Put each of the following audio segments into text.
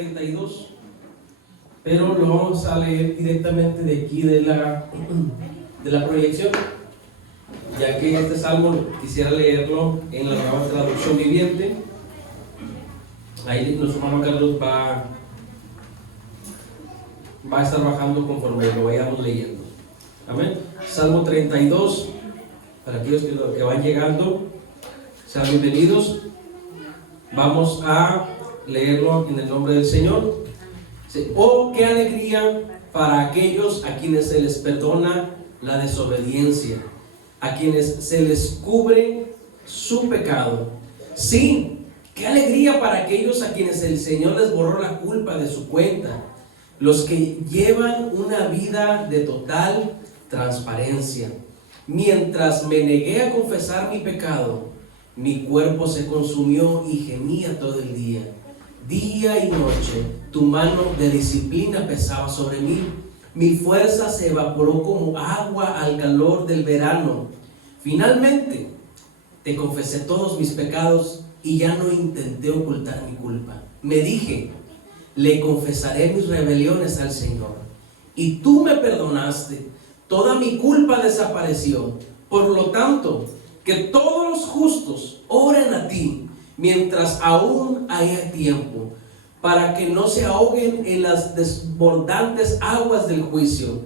32, pero lo vamos a leer directamente de aquí de la proyección, ya que este salmo quisiera leerlo en la nueva traducción viviente. Ahí nuestro hermano Carlos va a estar bajando conforme lo vayamos leyendo. Amén. Salmo 32, para aquellos que van llegando, sean bienvenidos. Vamos a leerlo en el nombre del Señor. Oh, qué alegría para aquellos a quienes se les perdona la desobediencia, a quienes se les cubre su pecado. Sí, qué alegría para aquellos a quienes el Señor les borró la culpa de su cuenta, los que llevan una vida de total transparencia. Mientras me negué a confesar mi pecado, mi cuerpo se consumió y gemía todo el día. Día y noche, tu mano de disciplina pesaba sobre mí. Mi fuerza se evaporó como agua al calor del verano. Finalmente, te confesé todos mis pecados y ya no intenté ocultar mi culpa. Me dije, le confesaré mis rebeliones al Señor. Y tú me perdonaste. Toda mi culpa desapareció. Por lo tanto, que todos los justos oren a ti mientras aún haya tiempo, para que no se ahoguen en las desbordantes aguas del juicio.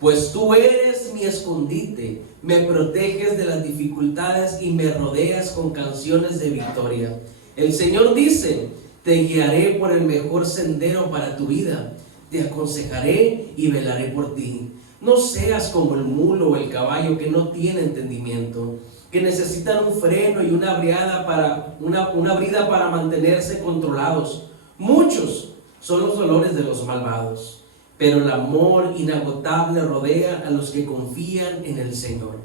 Pues tú eres mi escondite, me proteges de las dificultades y me rodeas con canciones de victoria. El Señor dice, te guiaré por el mejor sendero para tu vida, te aconsejaré y velaré por ti. No seas como el mulo o el caballo que no tiene entendimiento, que necesitan un freno y una brida para mantenerse controlados. Muchos son los dolores de los malvados, pero el amor inagotable rodea a los que confían en el Señor.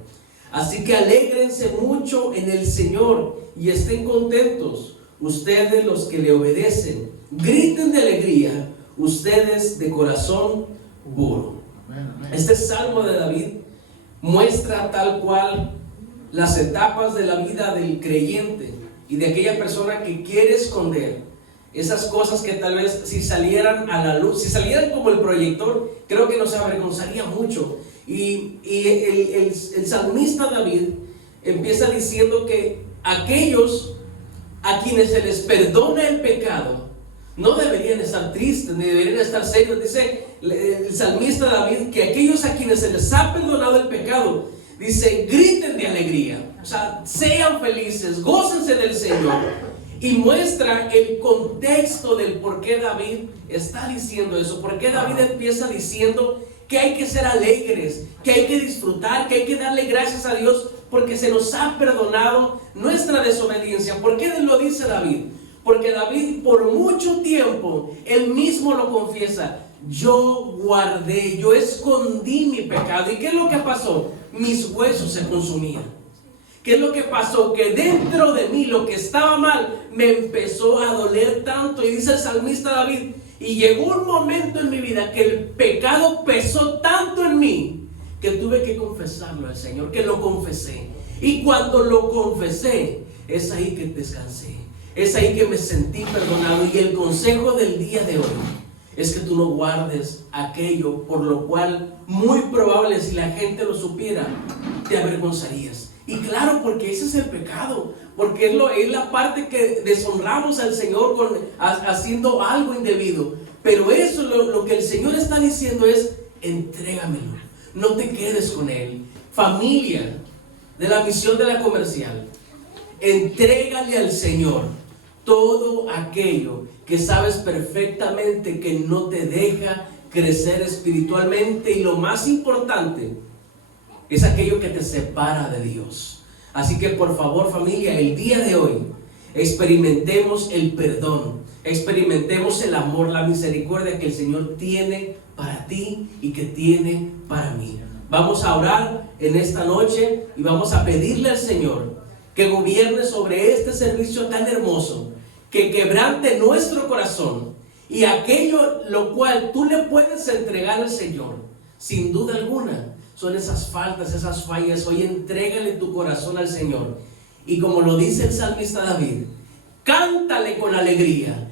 Así que alégrense mucho en el Señor y estén contentos, ustedes los que le obedecen. Griten de alegría, ustedes de corazón puro. Este salmo de David muestra tal cual las etapas de la vida del creyente y de aquella persona que quiere esconder esas cosas que tal vez si salieran a la luz, si salieran como el proyector, creo que nos avergonzaría mucho. Y el salmista David empieza diciendo que aquellos a quienes se les perdona el pecado no deberían estar tristes, ni deberían estar serios. Dice el salmista David que aquellos a quienes se les ha perdonado el pecado, dice, griten de alegría, o sea, sean felices, gócense del Señor. Y muestra el contexto del por qué David está diciendo eso, por qué David empieza diciendo que hay que ser alegres, que hay que disfrutar, que hay que darle gracias a Dios porque se nos ha perdonado nuestra desobediencia. ¿Por qué lo dice David? Porque David por mucho tiempo, él mismo lo confiesa, yo guardé, yo escondí mi pecado. ¿Y qué es lo que pasó? Mis huesos se consumían. ¿Qué es lo que pasó? Que dentro de mí lo que estaba mal me empezó a doler tanto. Y dice el salmista David, y llegó un momento en mi vida que el pecado pesó tanto en mí que tuve que confesarlo al Señor, que lo confesé. Y cuando lo confesé, es ahí que descansé, es ahí que me sentí perdonado. Y el consejo del día de hoy es que tú no guardes aquello por lo cual muy probable si la gente lo supiera, te avergonzarías. Y claro, porque ese es el pecado, porque es la parte que deshonramos al Señor haciendo algo indebido. Pero eso lo que el Señor está diciendo es, entrégamelo, no te quedes con él. Familia de la misión de la comercial, entrégale al Señor todo aquello que sabes perfectamente que no te deja crecer espiritualmente, y lo más importante es aquello que te separa de Dios. Así que por favor, familia, el día de hoy experimentemos el perdón, experimentemos el amor, la misericordia que el Señor tiene para ti y que tiene para mí. Vamos a orar en esta noche y vamos a pedirle al Señor que gobierne sobre este servicio tan hermoso, que quebrante nuestro corazón, y aquello lo cual tú le puedes entregar al Señor, sin duda alguna, son esas faltas, esas fallas. Hoy entrégale tu corazón al Señor. Y como lo dice el salmista David, cántale con alegría,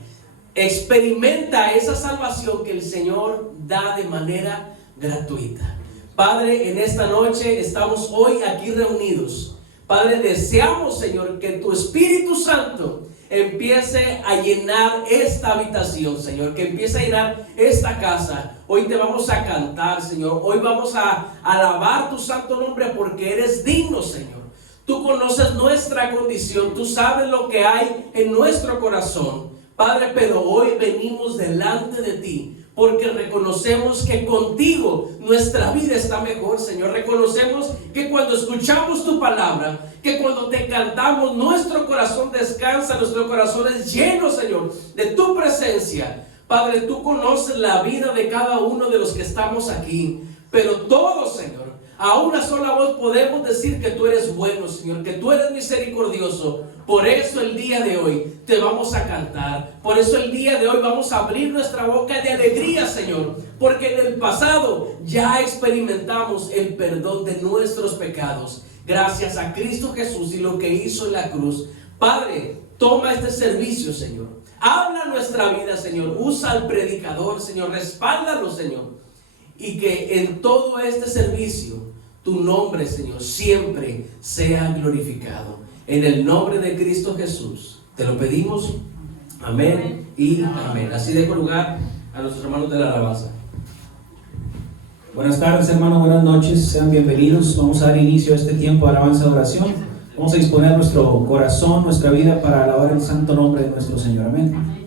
experimenta esa salvación que el Señor da de manera gratuita. Padre, en esta noche estamos hoy aquí reunidos. Padre, deseamos, Señor, que tu Espíritu Santo empiece a llenar esta habitación, Señor, que empiece a llenar esta casa. Hoy te vamos a cantar, Señor. Hoy vamos a alabar tu santo nombre porque eres digno, Señor. Tú conoces nuestra condición, tú sabes lo que hay en nuestro corazón, Padre, pero hoy venimos delante de ti porque reconocemos que contigo nuestra vida está mejor, Señor. Reconocemos que cuando escuchamos tu palabra, que cuando te cantamos, nuestro corazón descansa, nuestro corazón es lleno, Señor, de tu presencia. Padre, tú conoces la vida de cada uno de los que estamos aquí, pero todos, Señor, a una sola voz podemos decir que tú eres bueno, Señor, que tú eres misericordioso. Por eso el día de hoy te vamos a cantar. Por eso el día de hoy vamos a abrir nuestra boca de alegría, Señor, porque en el pasado ya experimentamos el perdón de nuestros pecados, gracias a Cristo Jesús y lo que hizo en la cruz. Padre, toma este servicio, Señor. Habla nuestra vida, Señor. Usa al predicador, Señor. Respáldalo, Señor. Y que en todo este servicio tu nombre, Señor, siempre sea glorificado. En el nombre de Cristo Jesús te lo pedimos. Amén y amén. Así dejo lugar a nuestros hermanos de la alabanza. Buenas tardes, hermanos, buenas noches, sean bienvenidos. Vamos a dar inicio a este tiempo de alabanza y oración. Vamos a disponer nuestro corazón, nuestra vida para alabar el santo nombre de nuestro Señor. Amén.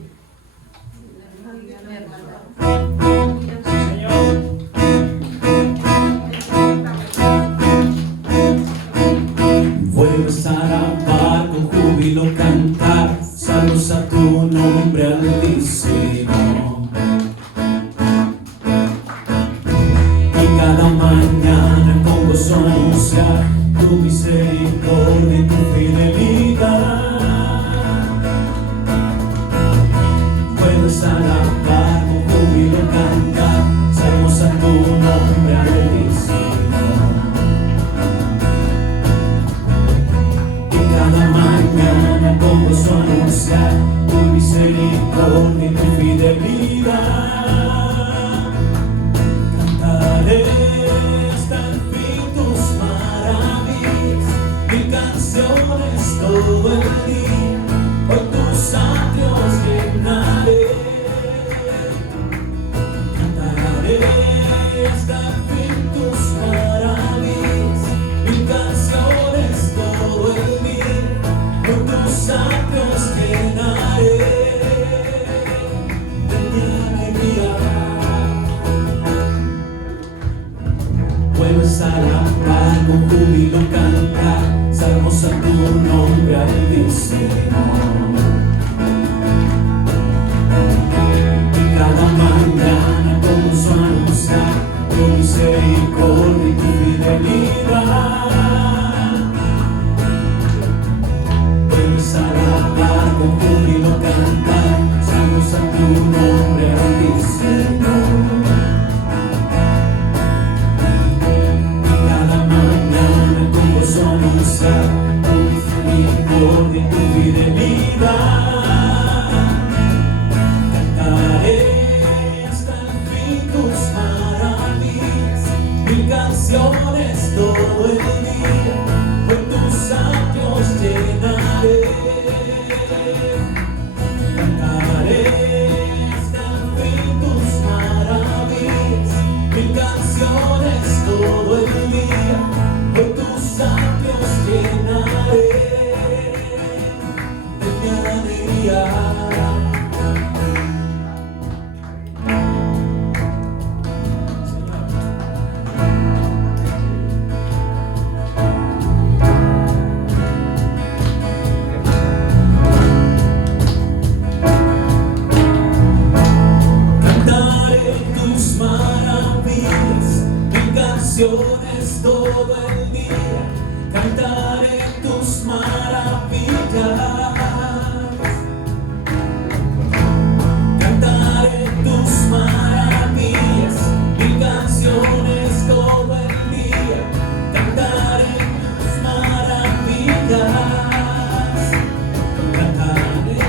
Vuelves a alabar con júbilo, cantar salmos a tu nombre altísimo. Y cada mañana con gozo anunciar tu misericordia y tu fidelidad. Vuelves a alabar con júbilo, cantar salmos a tu nombre altísimo. Cada mañana con gozo anunciar tu misericordia y tu fidelidad. Cantaré hasta el fin tus maravillas, mil canciones todo el día, hoy tus atrios llenaré. Cantaré hasta el fin tus maravillas, mil canciones todo el día, tus atrios llenaré de mi alegría. Vuelves a alabar con júbilo, cantar salmos a tu nombre altísimo. Y cada mañana con gozo anunciar tu misericordia y tu fidelidad. Vuelves a alabar con júbilo, cantar salmos a tu nombre altísimo. Y cada mañana con gozo anunciar tu misericordia y tu fidelidad. Cantaré hasta el fin tus maravillas, mil canciones todo el día, por tus atrios llenaré. Cantaré hasta el fin tus maravillas, mil canciones todo el día, por tus atrios llenaré de mi alegría. Todo el día cantaré tus maravillas, cantaré tus maravillas, mil canciones todo el día, cantaré tus maravillas, cantaré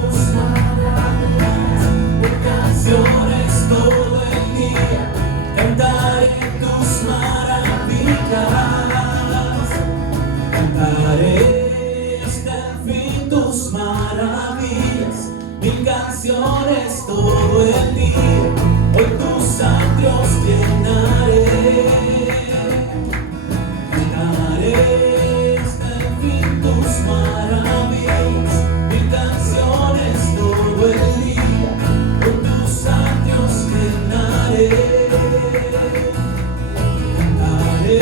tus mil canciones todo el día, hoy tus atrios llenaré. Cantaré hasta el fin tus maravillas, mil canciones todo el día, hoy tus atrios llenaré. Cantaré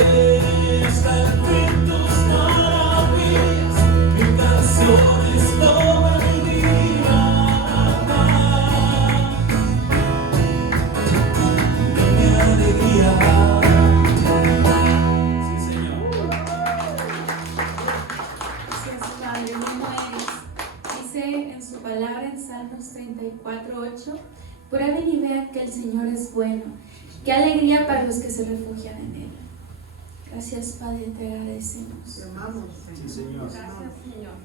hasta el fin tus maravillas, mil canciones todo el día. De mi alegría. Sí, Señor. Gracias, Padre. Bueno es. Dice en su palabra en Salmos 34:8: prueben y vean que el Señor es bueno. Qué alegría para los que se refugian en Él. Gracias, Padre, te agradecemos. Te amamos, Sí, Señor. Gracias, Señor.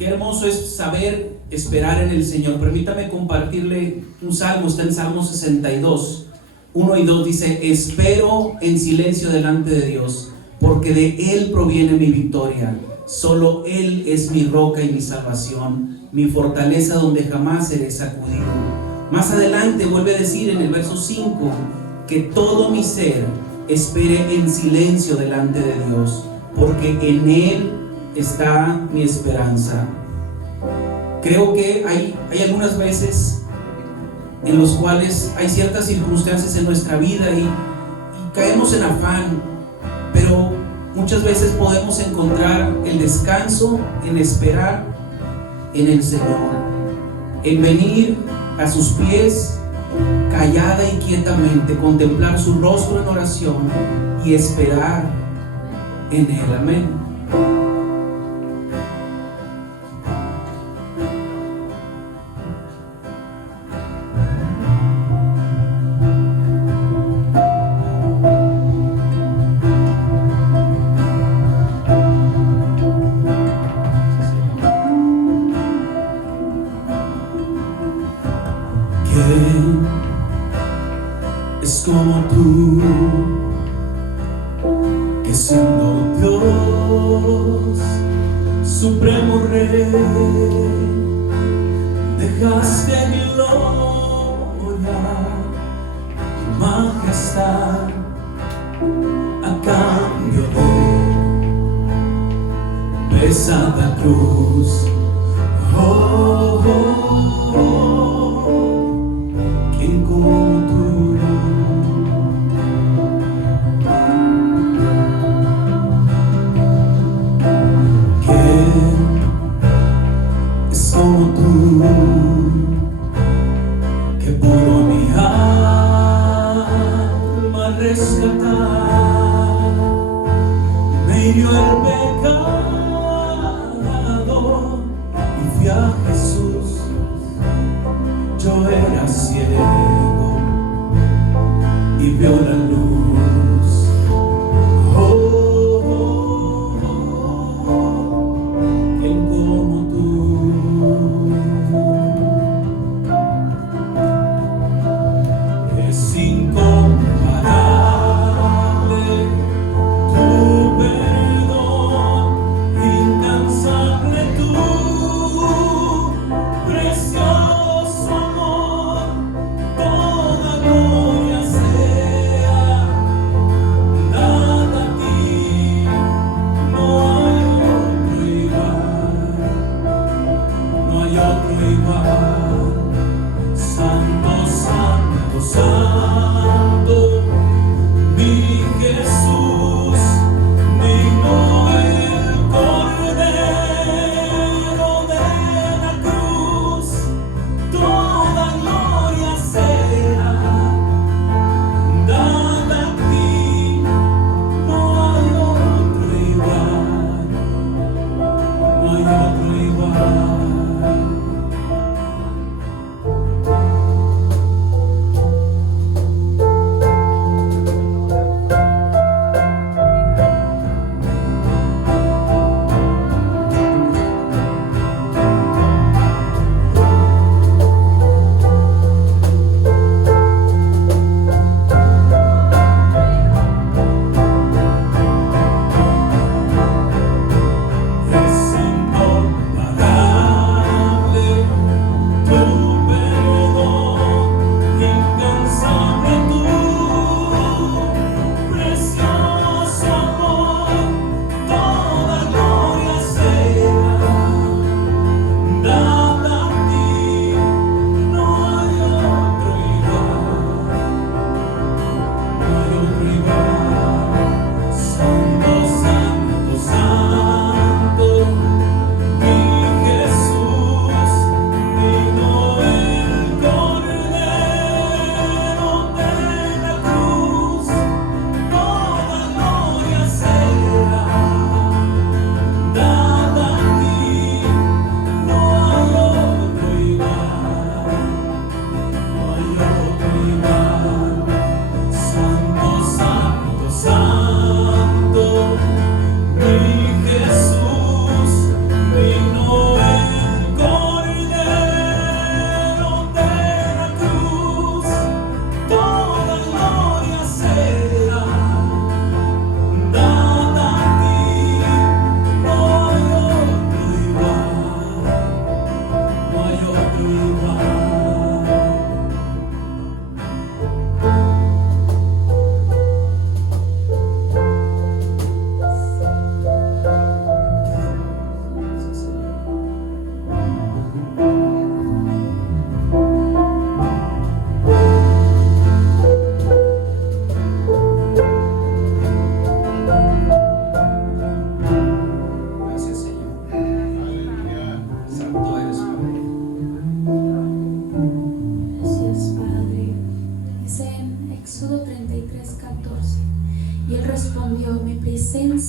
Qué hermoso es saber esperar en el Señor. Permítame compartirle un salmo, está en Salmo 62, 1 y 2, dice: espero en silencio delante de Dios, porque de Él proviene mi victoria. Solo Él es mi roca y mi salvación, mi fortaleza donde jamás seré sacudido. Más adelante vuelve a decir en el verso 5, que todo mi ser espere en silencio delante de Dios, porque en Él está mi esperanza. Creo que hay algunas veces en los cuales hay ciertas circunstancias en nuestra vida y caemos en afán, pero muchas veces podemos encontrar el descanso en esperar en el Señor, en venir a sus pies callada y quietamente, contemplar su rostro en oración y esperar en Él. Amén. Es como tú, que siendo Dios, supremo Rey, dejaste gloria y majestad a cambio de pesada cruz. Oh, oh, oh, ¿quién como tú? ¿Quién es como tú, que pudo mi alma rescatar? Me hirió el pecado y fui a Jesús. Yo era ciego y vio la luz. Oh, oh, oh, ¿quién como tú? Es incomparable tu perdón, incansable tu precioso amor. Toda gloria sea dada a ti, no hay otro igual, no hay otro igual. Santo, santo, santo, mi Jesús, digno el Cordero de la cruz. Toda gloria sea dada a ti, no hay otro igual, no hay otro igual.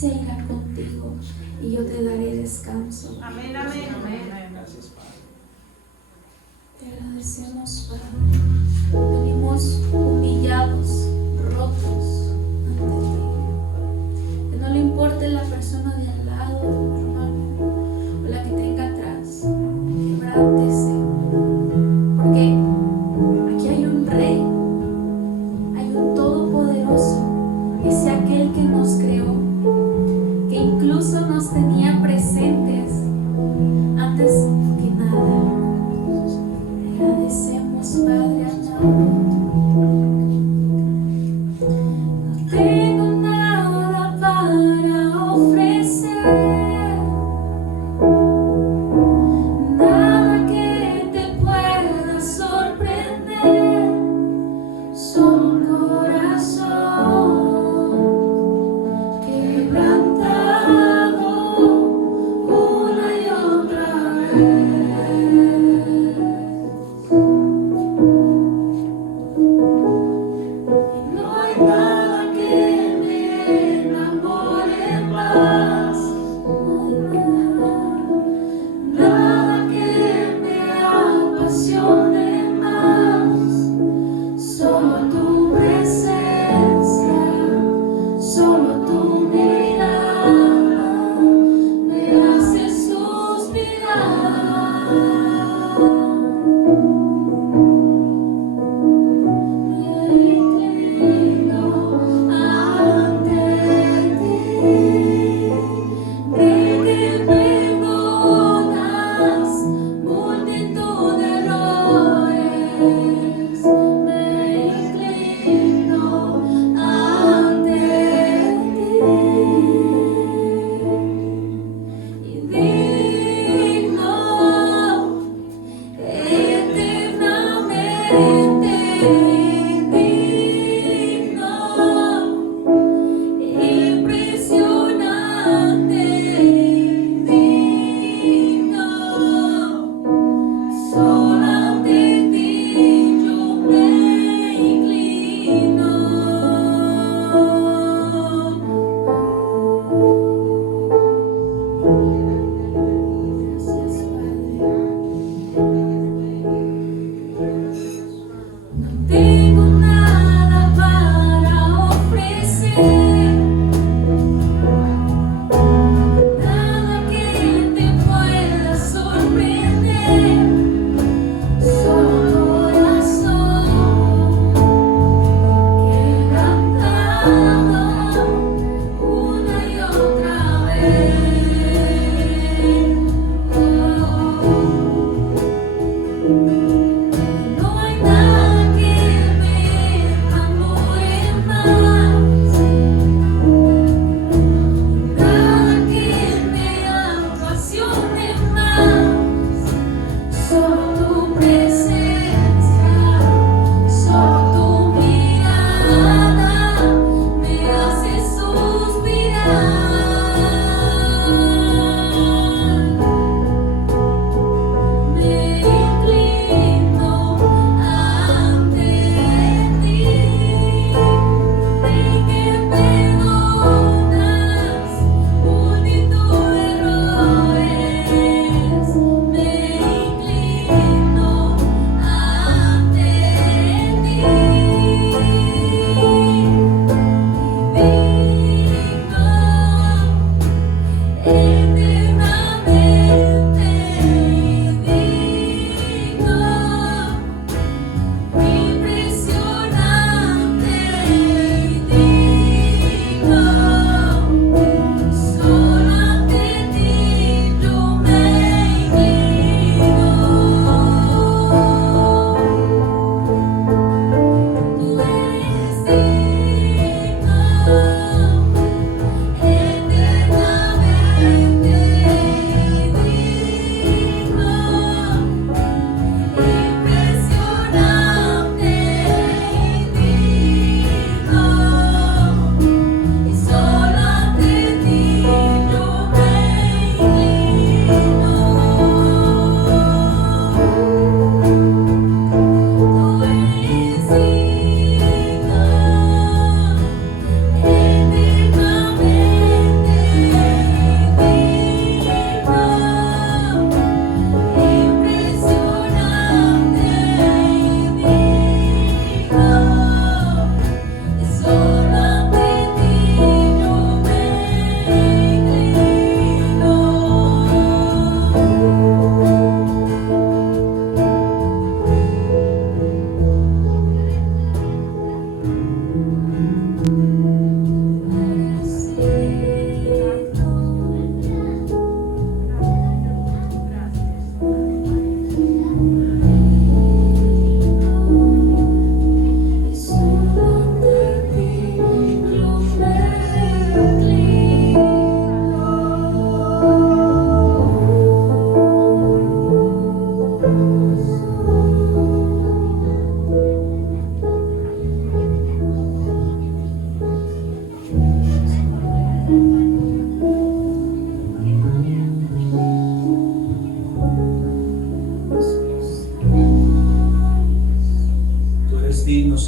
se irá contigo y yo te daré descanso. Amén, amén, amén. Gracias, Padre. Te agradecemos, Padre. Venimos humillados, rotos ante ti. Que no le importe la persona de al lado, hermano, o la que tenga atrás. Quebrántese. Porque aquí hay un rey, hay un todopoderoso. Es aquel que nos creó, que incluso nos tenía presentes antes que nada. Te agradecemos, Padre amado. No tengo nada para ofrecer, nada que te pueda sorprender, solo un corazón quebrantado una y otra vez. No hay nada que me enamore más, nada que me apasione más, solo tu presencia, solo tu mirada me hace suspirar. Me inclino ante ti, de que perdonas multitud de errores. Me inclino ante ti y digno eternamente digno, impresionante, digno, solo ante ti yo me inclino. Gracias, Padre. No tengo nada para ofrecer, nada que te pueda sorprender, solo un corazón quebrantado una y otra vez. No hay nada que me enamore más, nada que me apasione más, solo tu presencia, solo tu mirada me hace suspirar. Me inclino ante ti, de que perdonas multitud de errores. Me inclino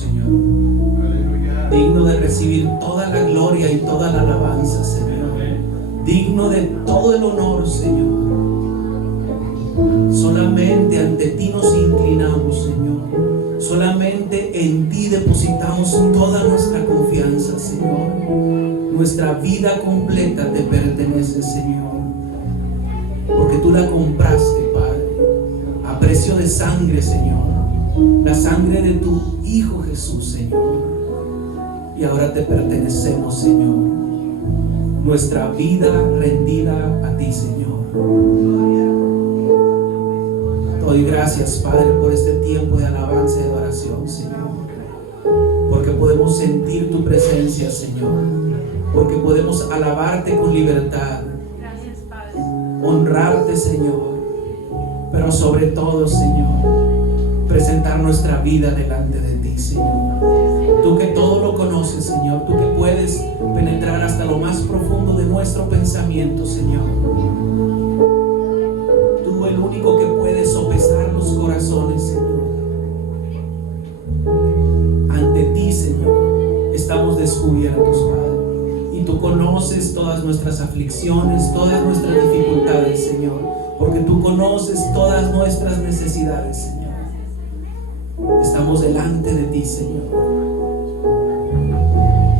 Señor. Digno de recibir toda la gloria y toda la alabanza, Señor. Digno de todo el honor, Señor. Solamente ante ti nos inclinamos, Señor. Solamente en ti depositamos toda nuestra confianza, Señor. Nuestra vida completa te pertenece, Señor. Porque tú la compraste, Padre, a precio de sangre, Señor. La sangre de tu Hijo Jesús, Señor. Y ahora te pertenecemos, Señor. Nuestra vida rendida a ti, Señor. Te doy gracias, Padre, por este tiempo de alabanza y de adoración, Señor. Porque podemos sentir tu presencia, Señor. Porque podemos alabarte con libertad. Gracias, Padre. Honrarte, Señor. Pero sobre todo, Señor, presentar nuestra vida delante de ti, Señor. Tú que todo lo conoces, Señor. Tú que puedes penetrar hasta lo más profundo de nuestro pensamiento, Señor. Tú el único que puedes sopesar los corazones, Señor. Ante ti, Señor, estamos descubiertos, Padre. Y tú conoces todas nuestras aflicciones, todas nuestras dificultades, Señor. Porque tú conoces todas nuestras necesidades, Señor. Estamos delante de ti, Señor,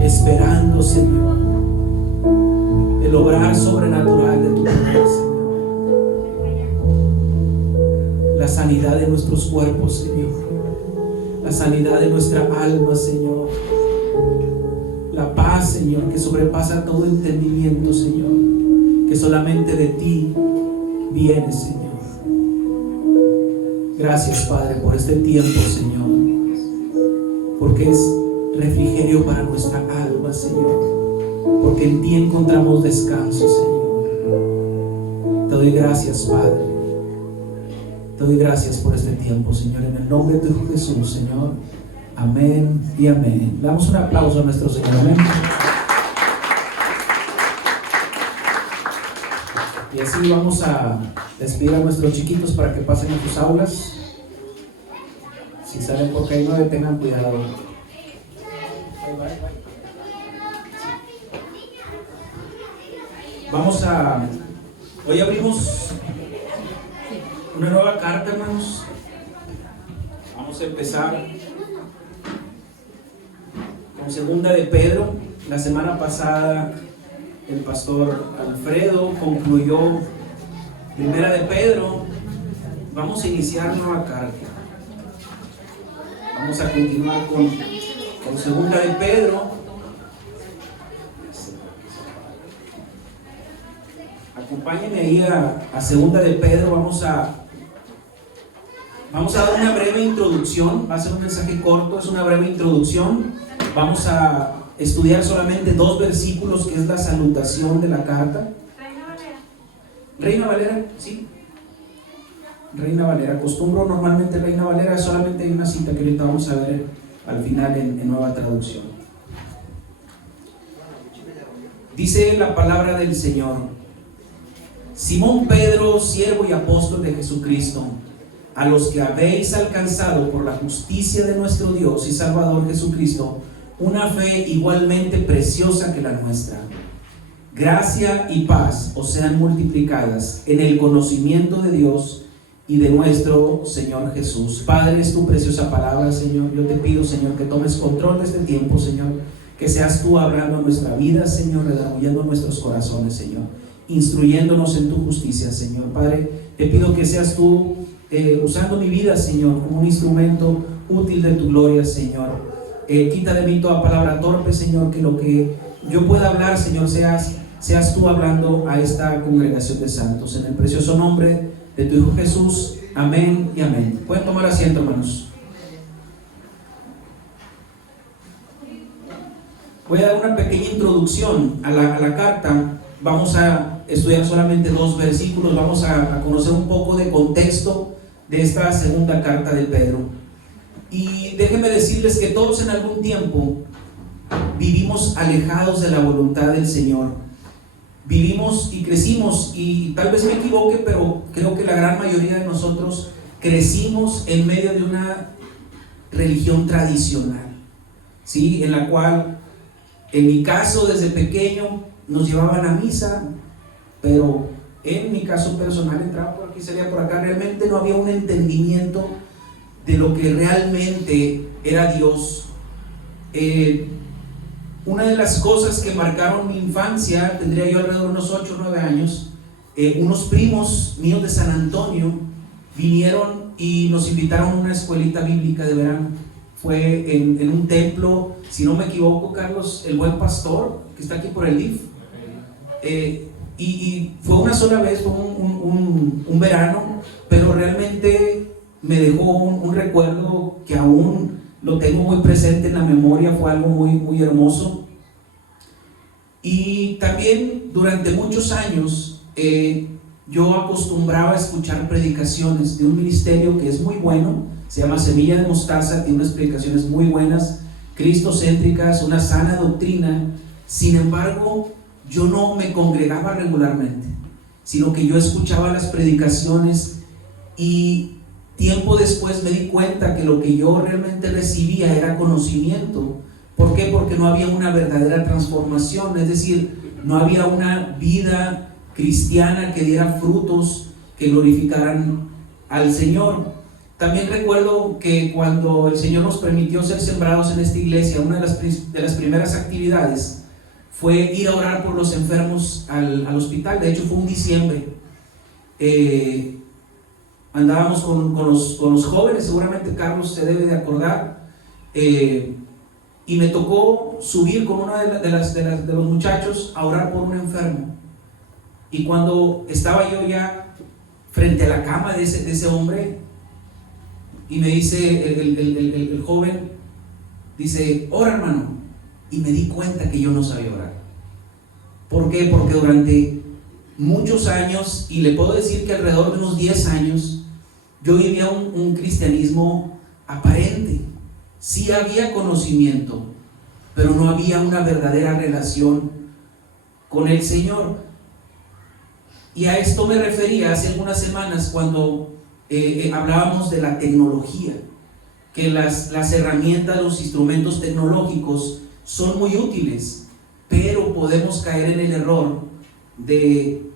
esperando, Señor, el obrar sobrenatural de tu poder, Señor. La sanidad de nuestros cuerpos, Señor. La sanidad de nuestra alma, Señor. La paz, Señor, que sobrepasa todo entendimiento, Señor. Que solamente de ti viene, Señor. Gracias, Padre, por este tiempo, Señor, porque es refrigerio para nuestra alma, Señor, porque en ti encontramos descanso, Señor. Te doy gracias, Padre. Te doy gracias por este tiempo, Señor, en el nombre de tu Hijo Jesús, Señor. Amén y amén. Damos un aplauso a nuestro Señor. Amén. Y así vamos a despedir a nuestros chiquitos para que pasen a sus aulas. Si salen por ahí 9, tengan cuidado. Hoy abrimos una nueva carta, hermanos. Vamos a empezar con Segunda de Pedro. La semana pasada el pastor Alfredo concluyó Primera de Pedro. Vamos a iniciar nueva carta. Vamos a continuar con Segunda de Pedro. Acompáñenme ahí a Segunda de Pedro. Vamos a dar una breve introducción. Va a ser un mensaje corto, es una breve introducción. Vamos a estudiar solamente 2 versículos, que es la salutación de la carta. Reina Valera, sí. Reina Valera, acostumbro normalmente Reina Valera, solamente hay una cita que ahorita vamos a ver al final en nueva traducción. Dice la palabra del Señor: Simón Pedro, siervo y apóstol de Jesucristo, a los que habéis alcanzado por la justicia de nuestro Dios y Salvador Jesucristo una fe igualmente preciosa que la nuestra. Gracia y paz os sean multiplicadas en el conocimiento de Dios y de nuestro Señor Jesús. Padre, es tu preciosa palabra, Señor. Yo te pido, Señor, que tomes control de este tiempo, Señor. Que seas tú hablando a nuestra vida, Señor, redarguyendo nuestros corazones, Señor, instruyéndonos en tu justicia, Señor. Padre, te pido que seas tú usando mi vida, Señor, como un instrumento útil de tu gloria, Señor. Quita de mí toda palabra torpe, Señor, que lo que yo pueda hablar, Señor, seas tú hablando a esta congregación de santos. En el precioso nombre de tu Hijo Jesús. Amén y amén. Pueden tomar asiento, hermanos. Voy a dar una pequeña introducción a la carta. Vamos a estudiar solamente 2 versículos. Vamos a conocer un poco de contexto de esta segunda carta de Pedro. Y déjenme decirles que todos en algún tiempo vivimos alejados de la voluntad del Señor. Vivimos y crecimos, y tal vez me equivoque, pero creo que la gran mayoría de nosotros crecimos en medio de una religión tradicional. ¿sí? En la cual, en mi caso, desde pequeño, nos llevaban a misa, pero en mi caso personal entraba por aquí, salía por acá. Realmente no había un entendimiento de lo que realmente era Dios. Una de las cosas que marcaron mi infancia, tendría yo alrededor de unos 8 o 9 años, unos primos míos de San Antonio vinieron y nos invitaron a una escuelita bíblica de verano. Fue en un templo, si no me equivoco, Carlos, el Buen Pastor, que está aquí por el DIF. Y fue una sola vez, fue un verano, pero realmente me dejó un recuerdo que aún lo tengo muy presente en la memoria. Fue algo muy, muy hermoso. Y también durante muchos años yo acostumbraba a escuchar predicaciones de un ministerio que es muy bueno, se llama Semilla de Mostaza, tiene unas predicaciones muy buenas, cristocéntricas, una sana doctrina. Sin embargo, yo no me congregaba regularmente, sino que yo escuchaba las predicaciones y tiempo después me di cuenta que lo que yo realmente recibía era conocimiento. ¿Por qué? Porque no había una verdadera transformación, es decir, no había una vida cristiana que diera frutos que glorificaran al Señor. También recuerdo que cuando el Señor nos permitió ser sembrados en esta iglesia, una de las primeras actividades fue ir a orar por los enfermos al hospital. De hecho, fue un diciembre. Andábamos con los jóvenes, seguramente Carlos se debe de acordar, y me tocó subir con uno de los muchachos a orar por un enfermo. Y cuando estaba yo ya frente a la cama de ese hombre, y me dice el joven, dice: ora, hermano. Y me di cuenta que yo no sabía orar. ¿Por qué? Porque durante muchos años, y le puedo decir que alrededor de unos 10 años, yo vivía un cristianismo aparente. Sí había conocimiento, pero no había una verdadera relación con el Señor. Y a esto me refería hace algunas semanas cuando hablábamos de la tecnología, que las herramientas, los instrumentos tecnológicos son muy útiles, pero podemos caer en el error de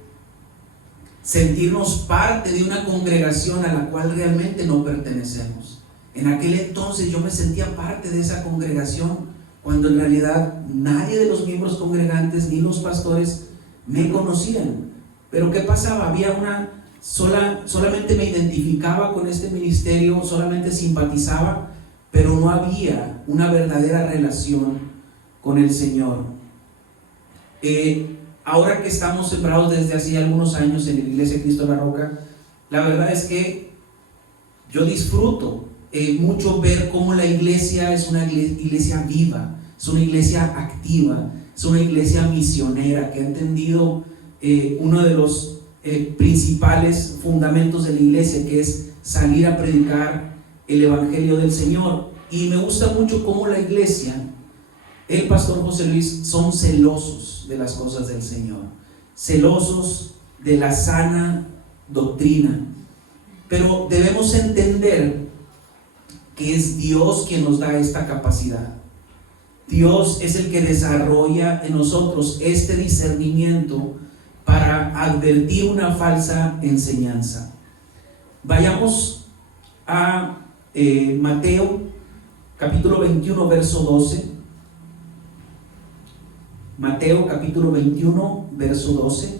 sentirnos parte de una congregación a la cual realmente no pertenecemos. En aquel entonces yo me sentía parte de esa congregación, cuando en realidad nadie de los miembros congregantes ni los pastores me conocían. Pero ¿qué pasaba? Había solamente me identificaba con este ministerio, solamente simpatizaba, pero no había una verdadera relación con el Señor. Ahora que estamos sembrados desde hace algunos años en la Iglesia Cristo de la Roca, la verdad es que yo disfruto mucho ver cómo la iglesia es una iglesia viva, es una iglesia activa, es una iglesia misionera que ha entendido uno de los principales fundamentos de la iglesia, que es salir a predicar el Evangelio del Señor. Y me gusta mucho cómo la iglesia, el pastor José Luis, son celosos de las cosas del Señor, celosos de la sana doctrina. Pero debemos entender que es Dios quien nos da esta capacidad. Dios es el que desarrolla en nosotros este discernimiento para advertir una falsa enseñanza. Vayamos a Mateo capítulo 21 verso 12. Mateo capítulo 21 verso 12.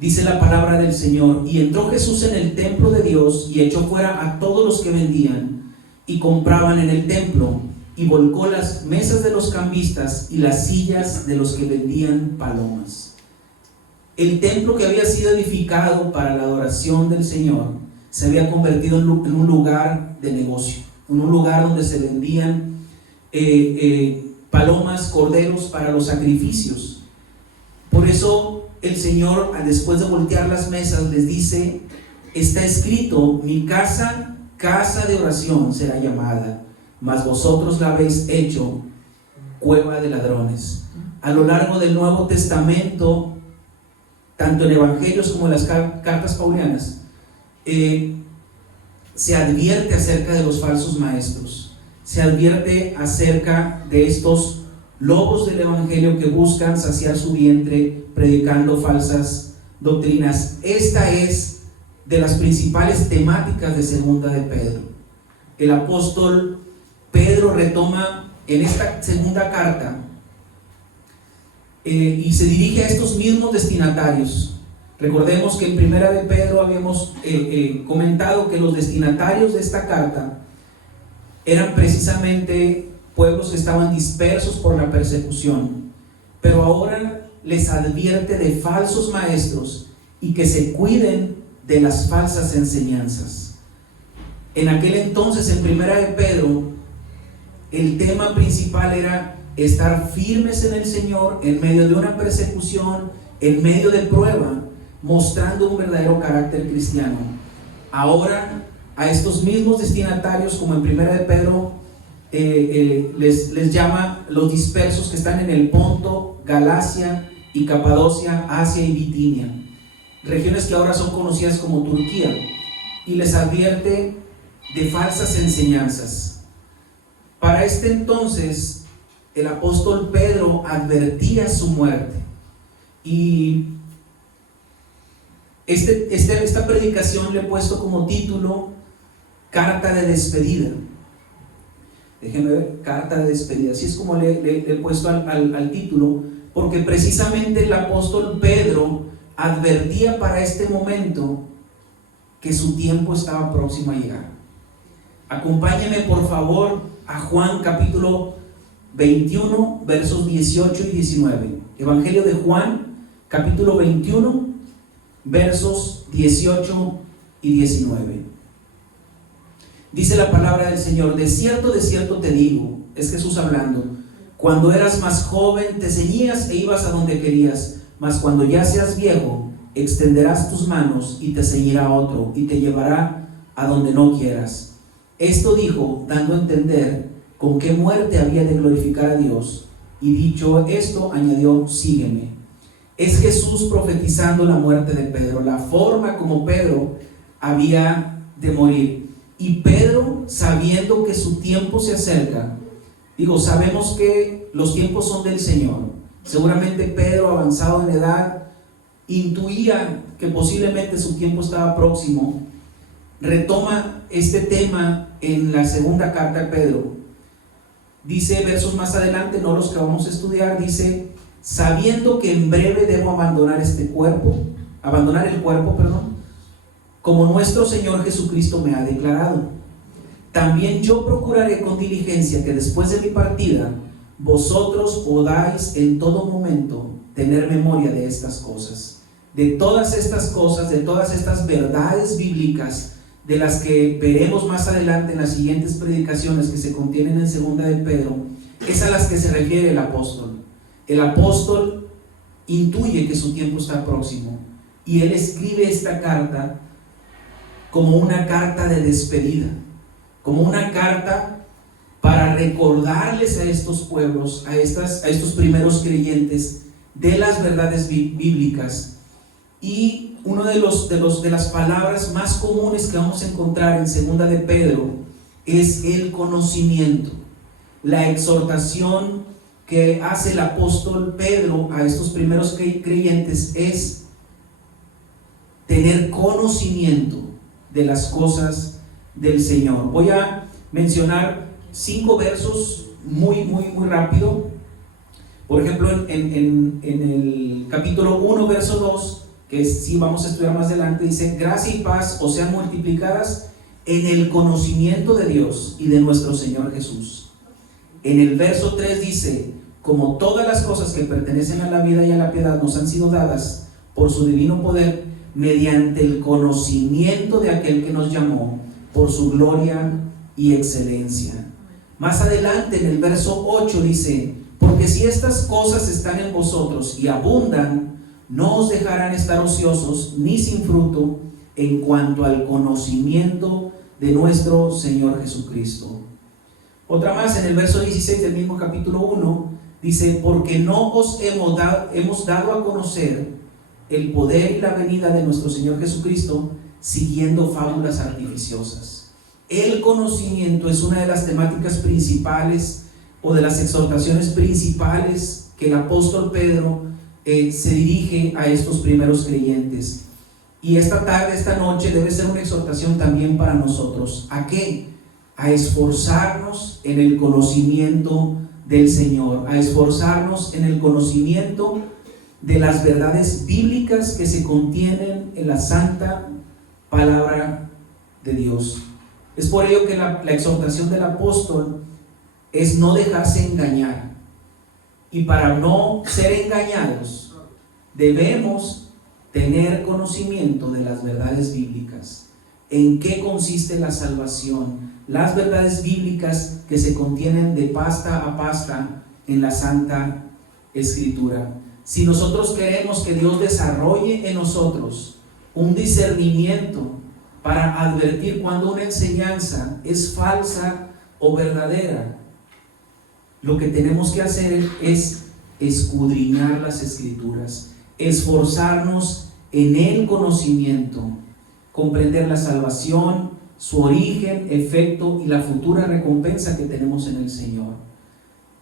Dice la palabra del Señor: y entró Jesús en el templo de Dios y echó fuera a todos los que vendían y compraban en el templo, y volcó las mesas de los cambistas y las sillas de los que vendían palomas. El templo que había sido edificado para la adoración del Señor se había convertido en un lugar de negocio, en un lugar donde se vendían palomas, corderos para los sacrificios. Por eso el Señor, después de voltear las mesas, les dice: está escrito, mi casa, casa de oración será llamada, mas vosotros la habéis hecho cueva de ladrones. A lo largo del Nuevo Testamento, tanto en evangelios como en las cartas paulianas, se advierte acerca de los falsos maestros. se advierte acerca de estos lobos del evangelio que buscan saciar su vientre predicando falsas doctrinas. Esta es de las principales temáticas de segunda de Pedro. El apóstol Pedro retoma en esta segunda carta y se dirige a estos mismos destinatarios. Recordemos que en primera de Pedro habíamos comentado que los destinatarios de esta carta eran precisamente pueblos que estaban dispersos por la persecución, pero ahora les advierte de falsos maestros y que se cuiden de las falsas enseñanzas. En aquel entonces, en primera de Pedro, el tema principal era estar firmes en el Señor en medio de una persecución, en medio de prueba, mostrando un verdadero carácter cristiano. Ahora a estos mismos destinatarios, como en primera de Pedro, les llama los dispersos que están en el Ponto, Galacia y Capadocia, Asia y Bitinia, regiones que ahora son conocidas como Turquía, y les advierte de falsas enseñanzas. Para este entonces el apóstol Pedro advertía su muerte, y esta predicación le he puesto como título Carta de despedida. Déjenme ver, carta de despedida, así es como le he puesto al título, porque precisamente el apóstol Pedro advertía para este momento que su tiempo estaba próximo a llegar. Acompáñenme por favor a Juan capítulo 21 versos 18 y 19. Evangelio de Juan capítulo 21 versos 18 y 19. Dice la palabra del Señor: de cierto te digo, es Jesús hablando, cuando eras más joven te ceñías e ibas a donde querías, mas cuando ya seas viejo extenderás tus manos y te ceñirá otro y te llevará a donde no quieras. Esto dijo, dando a entender con qué muerte había de glorificar a Dios, y dicho esto añadió: sígueme. Es Jesús profetizando la muerte de Pedro, la forma como Pedro había de morir. Y Pedro, sabiendo que su tiempo se acerca, sabemos que los tiempos son del Señor. Seguramente Pedro, avanzado en edad, intuía que posiblemente su tiempo estaba próximo. Retoma este tema en la segunda carta de Pedro. Dice versos más adelante, no los que vamos a estudiar, dice: sabiendo que en breve debo abandonar el cuerpo, como nuestro Señor Jesucristo me ha declarado. También yo procuraré con diligencia que después de mi partida vosotros podáis en todo momento tener memoria de estas cosas, de todas estas verdades bíblicas, de las que veremos más adelante en las siguientes predicaciones que se contienen en segunda de Pedro. Es a las que se refiere el apóstol. El apóstol intuye que su tiempo está próximo, y él escribe esta carta como una carta de despedida, como una carta para recordarles a estos pueblos, a estos primeros creyentes, de las verdades bíblicas. Y uno de las palabras más comunes que vamos a encontrar en segunda de Pedro es el conocimiento. La exhortación que hace el apóstol Pedro a estos primeros creyentes es tener conocimiento de las cosas del Señor. Voy a mencionar 5 versos muy rápido. Por ejemplo, en el capítulo 1 verso 2, que sí vamos a estudiar más adelante, dice: gracia y paz os sean multiplicadas en el conocimiento de Dios y de nuestro Señor Jesús. En el verso 3 dice: como todas las cosas que pertenecen a la vida y a la piedad nos han sido dadas por su divino poder, mediante el conocimiento de aquel que nos llamó por su gloria y excelencia. Más adelante en el verso 8 dice: porque si estas cosas están en vosotros y abundan, no os dejarán estar ociosos ni sin fruto en cuanto al conocimiento de nuestro Señor Jesucristo. Otra más, en el verso 16 del mismo capítulo 1, dice: porque no os hemos dado a conocer el poder y la venida de nuestro Señor Jesucristo siguiendo fábulas artificiosas. El conocimiento es una de las temáticas principales o de las exhortaciones principales que el apóstol Pedro se dirige a estos primeros creyentes. Y esta tarde, esta noche, debe ser una exhortación también para nosotros. ¿A qué? A esforzarnos en el conocimiento del Señor, a esforzarnos en el conocimiento de las verdades bíblicas que se contienen en la santa palabra de Dios. Es por ello que la exhortación del apóstol es no dejarse engañar. Y para no ser engañados, debemos tener conocimiento de las verdades bíblicas. ¿En qué consiste la salvación? Las verdades bíblicas que se contienen de pasta a pasta en la Santa Escritura. Si nosotros queremos que Dios desarrolle en nosotros un discernimiento para advertir cuando una enseñanza es falsa o verdadera, lo que tenemos que hacer es escudriñar las Escrituras, esforzarnos en el conocimiento, comprender la salvación, su origen, efecto y la futura recompensa que tenemos en el Señor.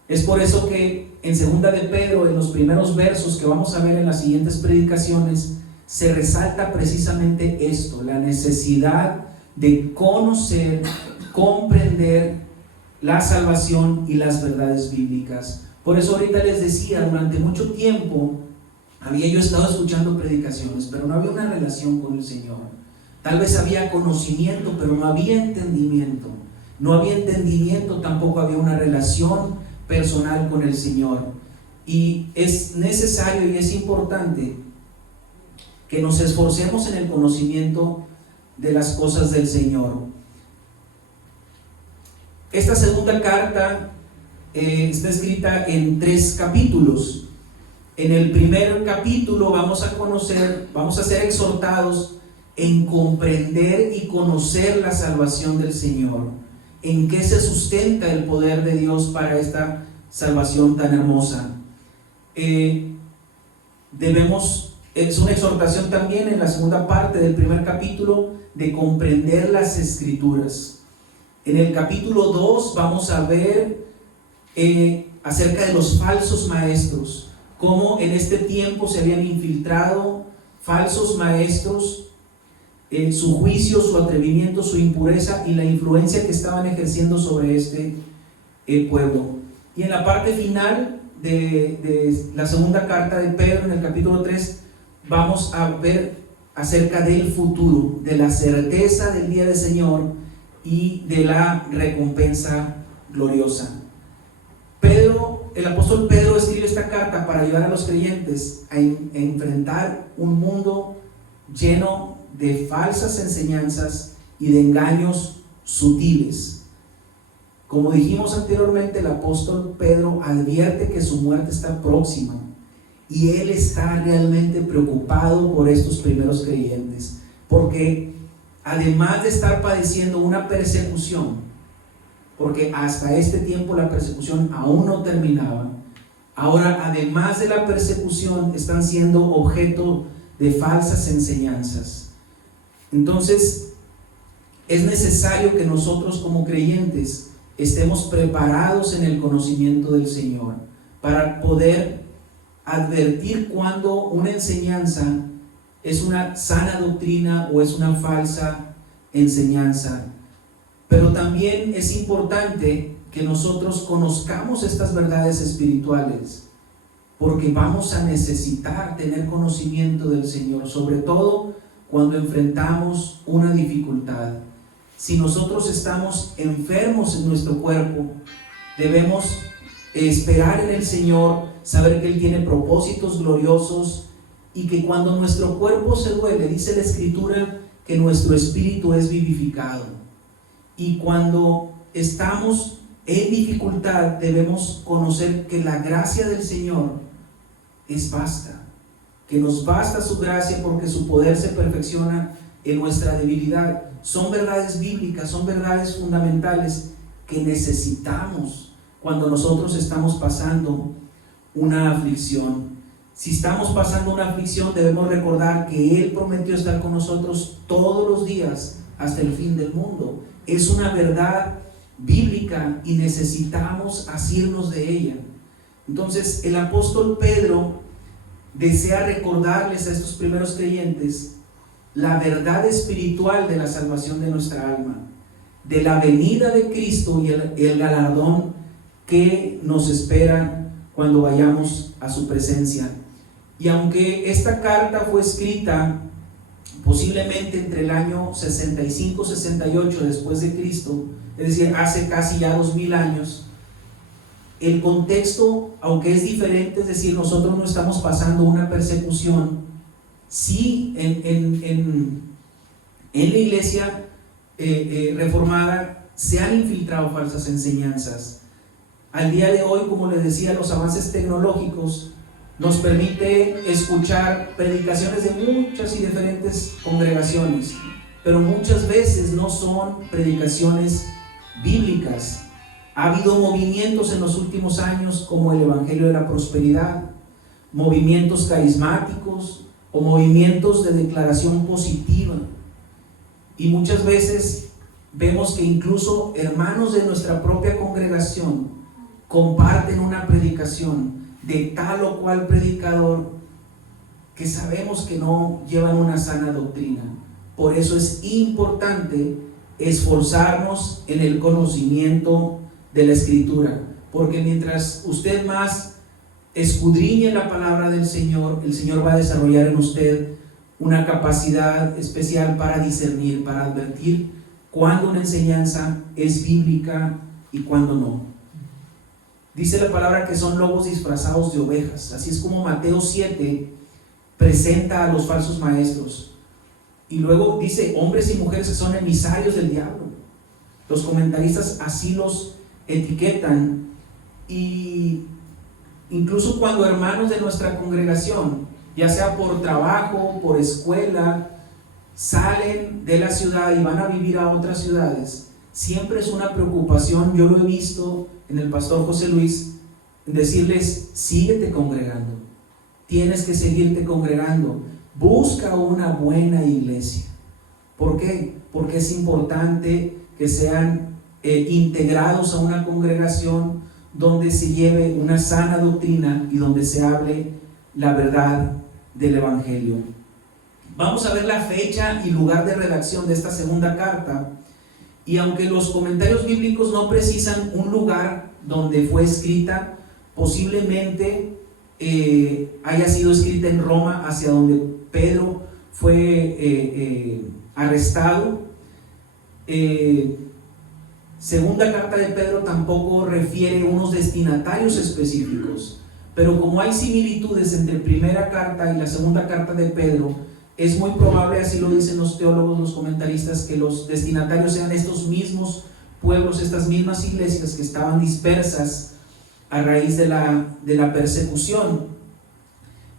Es por eso que en 2 de Pedro, en los primeros versos que vamos a ver en las siguientes predicaciones, se resalta precisamente esto, la necesidad de conocer, comprender la salvación y las verdades bíblicas. Por eso ahorita les decía, durante mucho tiempo había yo estado escuchando predicaciones, pero no había una relación con el Señor. Tal vez había conocimiento, pero no había entendimiento. No había entendimiento, tampoco había una relación personal con el Señor. Y es necesario y es importante que nos esforcemos en el conocimiento de las cosas del Señor. Esta segunda carta está escrita en 3 capítulos. En el primer capítulo vamos a ser exhortados en comprender y conocer la salvación del Señor. ¿En qué se sustenta el poder de Dios para esta salvación tan hermosa? Es una exhortación también en la segunda parte del primer capítulo de comprender las Escrituras. En el capítulo 2 vamos a ver acerca de los falsos maestros, cómo en este tiempo se habían infiltrado falsos maestros, su juicio, su atrevimiento, su impureza y la influencia que estaban ejerciendo sobre este pueblo. Y en la parte final de la segunda carta de Pedro, en el capítulo 3, vamos a ver acerca del futuro, de la certeza del día del Señor y de la recompensa gloriosa. El apóstol Pedro escribe esta carta para ayudar a los creyentes a enfrentar un mundo lleno de falsas enseñanzas y de engaños sutiles. Como dijimos anteriormente, el apóstol Pedro advierte que su muerte está próxima y él está realmente preocupado por estos primeros creyentes, porque además de estar padeciendo una persecución, porque hasta este tiempo la persecución aún no terminaba, ahora además de la persecución están siendo objeto de falsas enseñanzas. Entonces es necesario que nosotros como creyentes estemos preparados en el conocimiento del Señor para poder advertir cuando una enseñanza es una sana doctrina o es una falsa enseñanza. Pero también es importante que nosotros conozcamos estas verdades espirituales, porque vamos a necesitar tener conocimiento del Señor, sobre todo cuando enfrentamos una dificultad. Si nosotros estamos enfermos en nuestro cuerpo, debemos esperar en el Señor, saber que Él tiene propósitos gloriosos y que cuando nuestro cuerpo se duele, dice la Escritura que nuestro espíritu es vivificado. Y cuando estamos en dificultad, debemos conocer que la gracia del Señor es basta, que nos basta su gracia porque su poder se perfecciona en nuestra debilidad. Son verdades bíblicas, son verdades fundamentales que necesitamos cuando nosotros estamos pasando una aflicción. Si estamos pasando una aflicción, debemos recordar que Él prometió estar con nosotros todos los días hasta el fin del mundo. Es una verdad bíblica y necesitamos asirnos de ella. Entonces el apóstol Pedro desea recordarles a estos primeros creyentes la verdad espiritual de la salvación de nuestra alma, de la venida de Cristo y el galardón que nos espera cuando vayamos a su presencia. Y aunque esta carta fue escrita posiblemente entre el año 65-68 después de Cristo, es decir, hace casi ya 2000 años, el contexto, aunque es diferente, es decir, nosotros no estamos pasando una persecución, sí en la iglesia reformada se han infiltrado falsas enseñanzas. Al día de hoy, como les decía, los avances tecnológicos nos permite escuchar predicaciones de muchas y diferentes congregaciones, pero muchas veces no son predicaciones bíblicas. Ha habido movimientos en los últimos años como el Evangelio de la Prosperidad, movimientos carismáticos o movimientos de declaración positiva, y muchas veces vemos que incluso hermanos de nuestra propia congregación comparten una predicación de tal o cual predicador que sabemos que no llevan una sana doctrina. Por eso es importante esforzarnos en el conocimiento de la Escritura, porque mientras usted más escudriñe la palabra del Señor, el Señor va a desarrollar en usted una capacidad especial para discernir, para advertir cuándo una enseñanza es bíblica y cuándo no. Dice la palabra que son lobos disfrazados de ovejas. Así es como Mateo 7 presenta a los falsos maestros. Y luego dice hombres y mujeres que son emisarios del diablo. Los comentaristas así los etiquetan. Y incluso cuando hermanos de nuestra congregación, ya sea por trabajo, por escuela, salen de la ciudad y van a vivir a otras ciudades, siempre es una preocupación. Yo lo he visto en el pastor José Luis, decirles: síguete congregando, tienes que seguirte congregando, busca una buena iglesia. ¿Por qué? Porque es importante que sean integrados a una congregación donde se lleve una sana doctrina y donde se hable la verdad del Evangelio. Vamos a ver la fecha y lugar de redacción de esta segunda carta. Y aunque los comentarios bíblicos no precisan un lugar donde fue escrita, posiblemente haya sido escrita en Roma, hacia donde Pedro fue arrestado. Segunda carta de Pedro tampoco refiere unos destinatarios específicos, pero como hay similitudes entre primera carta y la segunda carta de Pedro, es muy probable, así lo dicen los teólogos, los comentaristas, que los destinatarios sean estos mismos pueblos, estas mismas iglesias que estaban dispersas a raíz de la persecución.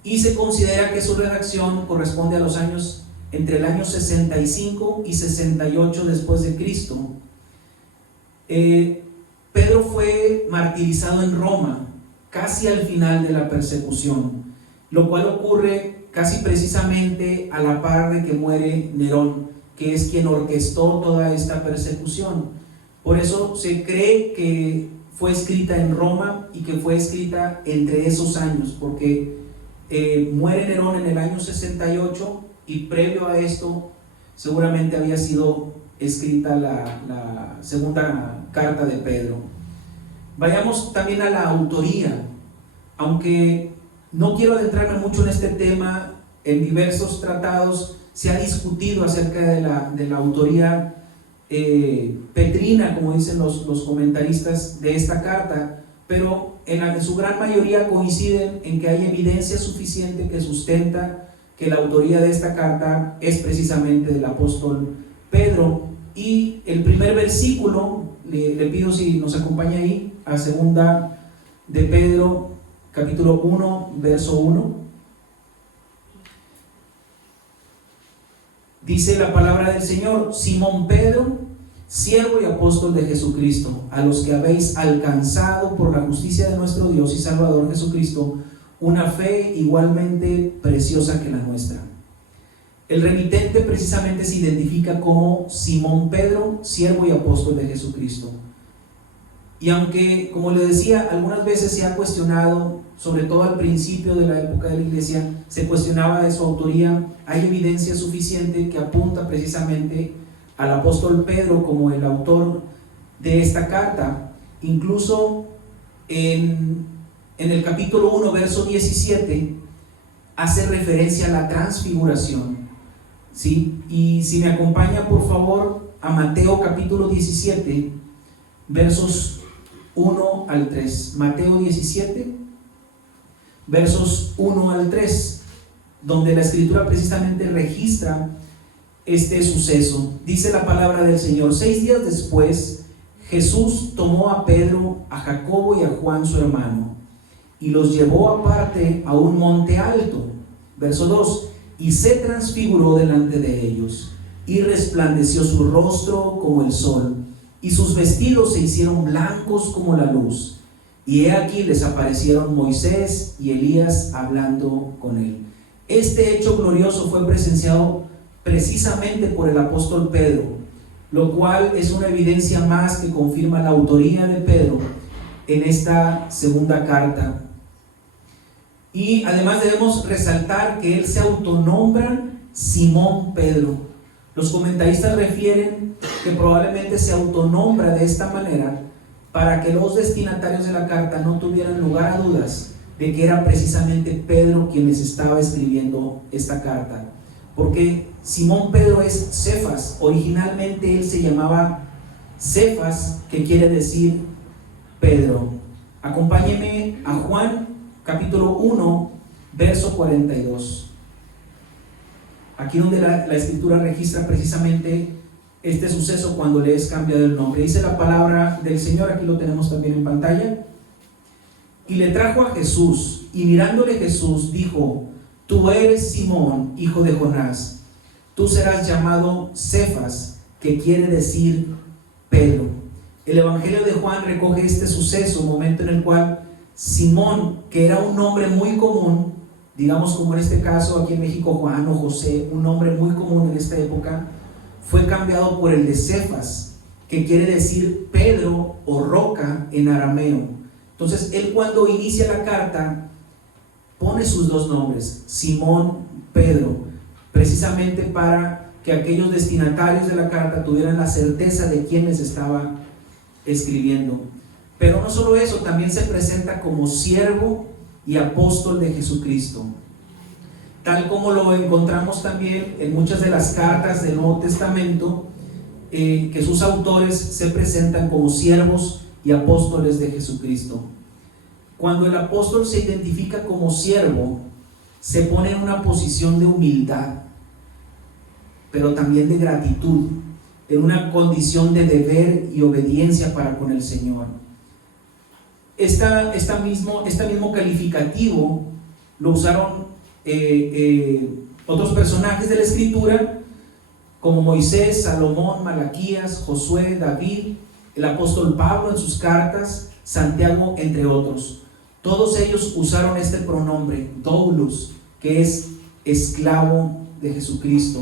Y se considera que su redacción corresponde a los años entre el año 65 y 68 después de Cristo. Pedro fue martirizado en Roma casi al final de la persecución, lo cual ocurre casi precisamente a la par de que muere Nerón, que es quien orquestó toda esta persecución. Por eso se cree que fue escrita en Roma y que fue escrita entre esos años, porque muere Nerón en el año 68 y previo a esto seguramente había sido escrita la segunda carta de Pedro. Vayamos también a la autoría. Aunque no quiero adentrarme mucho en este tema, en diversos tratados se ha discutido acerca de la autoría petrina, como dicen los comentaristas de esta carta, pero en su gran mayoría coinciden en que hay evidencia suficiente que sustenta que la autoría de esta carta es precisamente del apóstol Pedro. Y el primer versículo, le pido si nos acompaña ahí, a segunda de Pedro, capítulo 1, verso 1. Dice la palabra del Señor: Simón Pedro, siervo y apóstol de Jesucristo, a los que habéis alcanzado por la justicia de nuestro Dios y Salvador Jesucristo una fe igualmente preciosa que la nuestra. El remitente precisamente se identifica como Simón Pedro, siervo y apóstol de Jesucristo. Y aunque, como le decía, algunas veces se ha cuestionado, sobre todo al principio de la época de la iglesia, se cuestionaba de su autoría, hay evidencia suficiente que apunta precisamente al apóstol Pedro como el autor de esta carta. Incluso en el capítulo 1, verso 17, hace referencia a la transfiguración, ¿sí? Y si me acompaña por favor a Mateo capítulo 17, versos 1 al 3. Mateo 17, versos 1 al 3, donde la escritura precisamente registra este suceso. Dice la palabra del Señor: 6 días después, Jesús tomó a Pedro, a Jacobo y a Juan su hermano, y los llevó aparte a un monte alto. Verso 2: y se transfiguró delante de ellos, y resplandeció su rostro como el sol, y sus vestidos se hicieron blancos como la luz. Y he aquí les aparecieron Moisés y Elías hablando con él. Este hecho glorioso fue presenciado precisamente por el apóstol Pedro, lo cual es una evidencia más que confirma la autoría de Pedro en esta segunda carta. Y además debemos resaltar que él se autonombra Simón Pedro. Los comentaristas refieren que probablemente se autonombra de esta manera para que los destinatarios de la carta no tuvieran lugar a dudas de que era precisamente Pedro quien les estaba escribiendo esta carta. Porque Simón Pedro es Cefas. Originalmente él se llamaba Cefas, que quiere decir Pedro. Acompáñeme a Juan capítulo 1, verso 42. Aquí donde la escritura registra precisamente este suceso cuando le es cambiado el nombre. Dice la palabra del Señor, aquí lo tenemos también en pantalla. Y le trajo a Jesús, y mirándole Jesús dijo: tú eres Simón, hijo de Jonás, tú serás llamado Cefas, que quiere decir Pedro. El Evangelio de Juan recoge este suceso, un momento en el cual Simón, que era un nombre muy común, digamos como en este caso aquí en México Juan o José, un nombre muy común en esta época, fue cambiado por el de Cefas, que quiere decir Pedro o roca en arameo. Entonces él, cuando inicia la carta, pone sus dos nombres, Simón, Pedro, precisamente para que aquellos destinatarios de la carta tuvieran la certeza de quién les estaba escribiendo. Pero no solo eso, también se presenta como siervo y apóstol de Jesucristo, tal como lo encontramos también en muchas de las cartas del Nuevo Testamento, que sus autores se presentan como siervos y apóstoles de Jesucristo. Cuando el apóstol se identifica como siervo, se pone en una posición de humildad, pero también de gratitud, en una condición de deber y obediencia para con el Señor. Este mismo calificativo lo usaron otros personajes de la Escritura, como Moisés, Salomón, Malaquías, Josué, David, el apóstol Pablo en sus cartas, Santiago, entre otros. Todos ellos usaron este pronombre, doulos, que es esclavo de Jesucristo.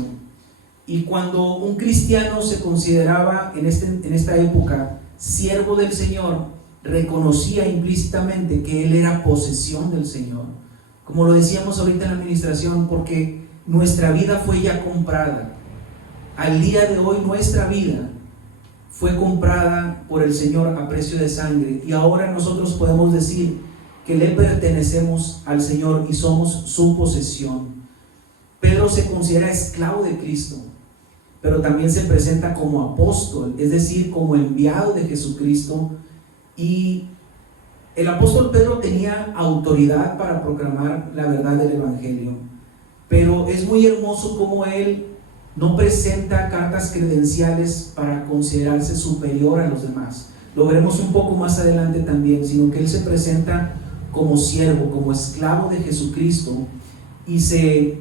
Y cuando un cristiano se consideraba en esta época siervo del Señor, reconocía implícitamente que él era posesión del Señor. Como lo decíamos ahorita en la administración, porque nuestra vida fue ya comprada. Al día de hoy nuestra vida fue comprada por el Señor a precio de sangre, y ahora nosotros podemos decir que le pertenecemos al Señor y somos su posesión. Pedro se considera esclavo de Cristo, pero también se presenta como apóstol, es decir, como enviado de Jesucristo. Y el apóstol Pedro tenía autoridad para proclamar la verdad del Evangelio, pero es muy hermoso cómo él no presenta cartas credenciales para considerarse superior a los demás. Lo veremos un poco más adelante también, sino que él se presenta como siervo, como esclavo de Jesucristo, y se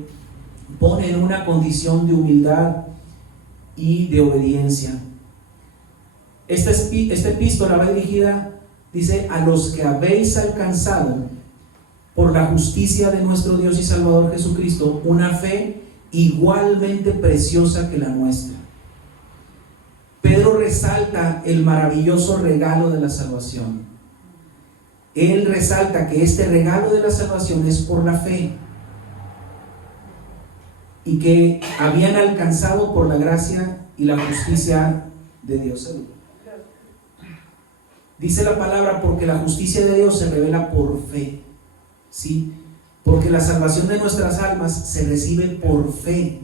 pone en una condición de humildad y de obediencia. Esta epístola va dirigida, dice, a los que habéis alcanzado por la justicia de nuestro Dios y Salvador Jesucristo una fe igualmente preciosa que la nuestra. Pedro resalta el maravilloso regalo de la salvación. Él resalta que este regalo de la salvación es por la fe y que habían alcanzado por la gracia y la justicia de Dios. Dice la palabra, porque la justicia de Dios se revela por fe, ¿sí? Porque la salvación de nuestras almas se recibe por fe,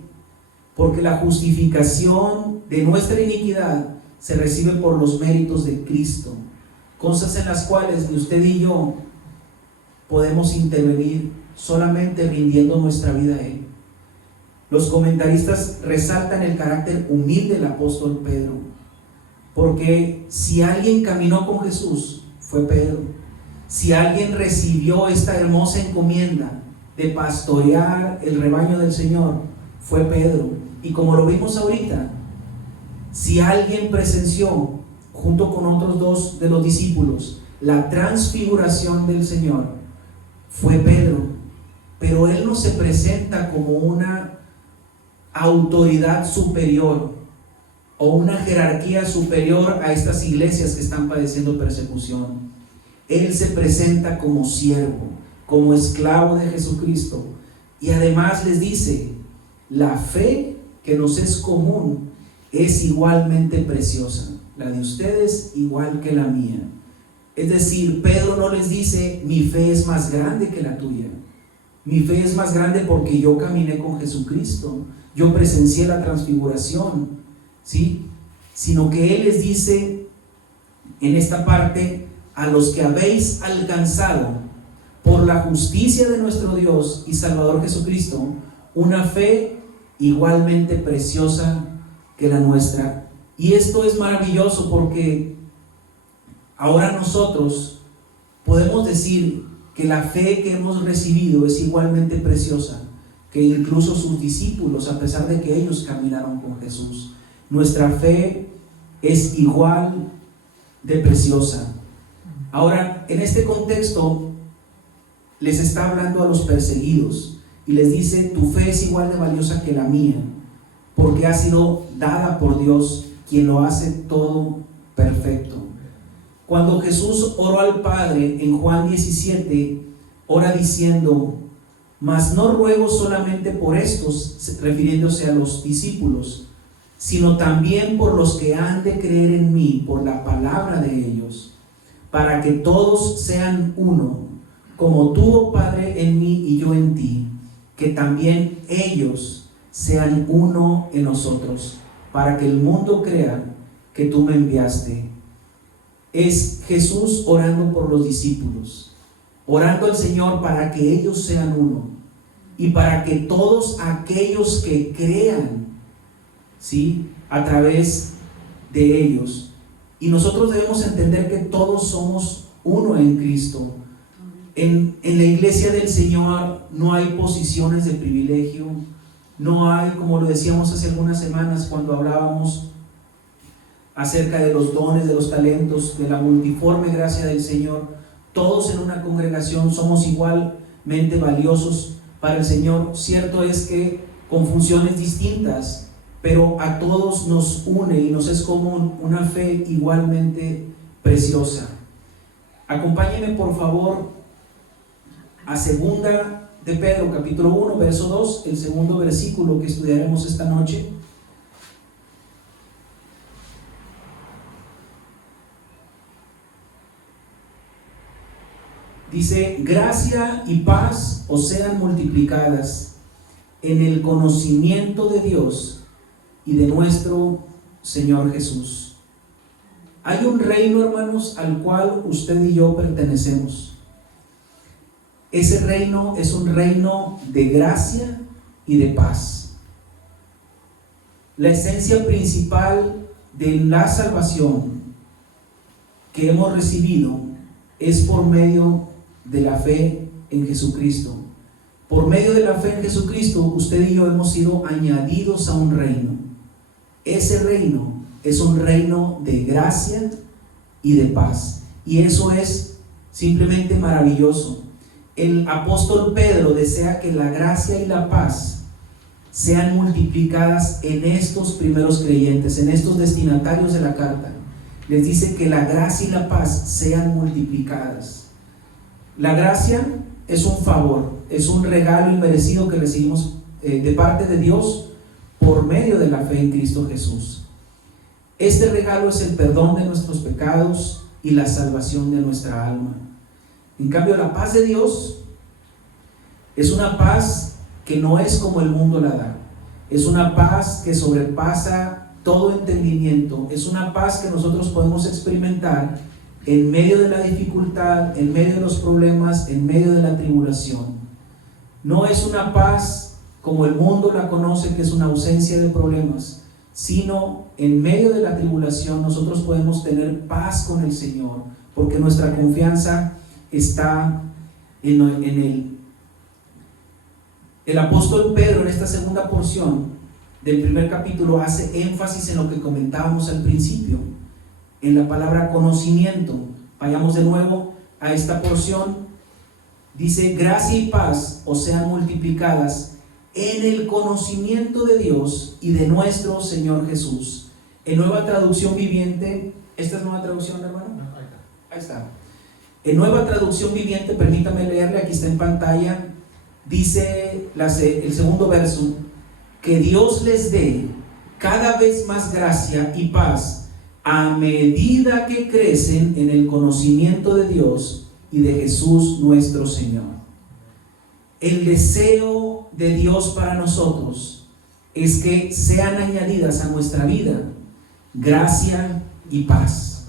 porque la justificación de nuestra iniquidad se recibe por los méritos de Cristo, cosas en las cuales ni usted ni yo podemos intervenir, solamente rindiendo nuestra vida a Él. Los comentaristas resaltan el carácter humilde del apóstol Pedro, porque si alguien caminó con Jesús, fue Pedro. Si alguien recibió esta hermosa encomienda de pastorear el rebaño del Señor, fue Pedro. Y como lo vimos ahorita, si alguien presenció, junto con otros dos de los discípulos, la transfiguración del Señor, fue Pedro. Pero él no se presenta como una autoridad superior o una jerarquía superior a estas iglesias que están padeciendo persecución. Él se presenta como siervo, como esclavo de Jesucristo, y además les dice: la fe que nos es común es igualmente preciosa, la de ustedes igual que la mía. Es decir, Pedro no les dice: mi fe es más grande que la tuya, mi fe es más grande porque yo caminé con Jesucristo, yo presencié la transfiguración, ¿sí? Sino que él les dice en esta parte: a los que habéis alcanzado por la justicia de nuestro Dios y Salvador Jesucristo una fe igualmente preciosa que la nuestra. Y esto es maravilloso porque ahora nosotros podemos decir que la fe que hemos recibido es igualmente preciosa que incluso sus discípulos, a pesar de que ellos caminaron con Jesús. Nuestra fe es igual de preciosa. Ahora, en este contexto, les está hablando a los perseguidos y les dice: tu fe es igual de valiosa que la mía, porque ha sido dada por Dios, quien lo hace todo perfecto. Cuando Jesús oró al Padre en Juan 17, ora diciendo: mas no ruego solamente por estos, refiriéndose a los discípulos, sino también por los que han de creer en mí por la palabra de ellos, para que todos sean uno, como tú, oh Padre, en mí y yo en ti, que también ellos sean uno en nosotros, para que el mundo crea que tú me enviaste. Es Jesús orando por los discípulos, orando al Señor para que ellos sean uno y para que todos aquellos que crean, ¿sí?, a través de ellos. Y nosotros debemos entender que todos somos uno en Cristo. En la iglesia del Señor no hay posiciones de privilegio, no hay, como lo decíamos hace algunas semanas cuando hablábamos acerca de los dones, de los talentos, de la multiforme gracia del Señor. Todos en una congregación somos igualmente valiosos para el Señor. Cierto es que con funciones distintas, pero a todos nos une y nos es común una fe igualmente preciosa. Acompáñenme por favor a segunda de Pedro, capítulo 1, verso 2, el segundo versículo que estudiaremos esta noche. Dice: gracia y paz os sean multiplicadas en el conocimiento de Dios y de nuestro Señor Jesús. Hay un reino, hermanos, al cual usted y yo pertenecemos. Ese reino es un reino de gracia y de paz. La esencia principal de la salvación que hemos recibido es por medio de la fe en Jesucristo. Por medio de la fe en Jesucristo, usted y yo hemos sido añadidos a un reino. Ese reino es un reino de gracia y de paz. Y eso es simplemente maravilloso. El apóstol Pedro desea que la gracia y la paz sean multiplicadas en estos primeros creyentes, en estos destinatarios de la carta. Les dice que la gracia y la paz sean multiplicadas. La gracia es un favor, es un regalo inmerecido que recibimos de parte de Dios por medio de la fe en Cristo Jesús. Este regalo es el perdón de nuestros pecados y la salvación de nuestra alma. En cambio, la paz de Dios es una paz que no es como el mundo la da. Es una paz que sobrepasa todo entendimiento. Es una paz que nosotros podemos experimentar en medio de la dificultad, en medio de los problemas, en medio de la tribulación. No es una paz como el mundo la conoce, que es una ausencia de problemas, sino en medio de la tribulación nosotros podemos tener paz con el Señor, porque nuestra confianza está en Él. El apóstol Pedro, en esta segunda porción del primer capítulo, hace énfasis en lo que comentábamos al principio, en la palabra conocimiento. Vayamos de nuevo a esta porción. Dice: gracia y paz os sean multiplicadas en el conocimiento de Dios y de nuestro Señor Jesús. En Nueva Traducción Viviente, ¿esta es Nueva Traducción, hermano? Ahí está. En Nueva Traducción Viviente, permítame leerle, aquí está en pantalla, dice el segundo verso: que Dios les dé cada vez más gracia y paz a medida que crecen en el conocimiento de Dios y de Jesús nuestro Señor. El deseo de Dios para nosotros es que sean añadidas a nuestra vida gracia y paz.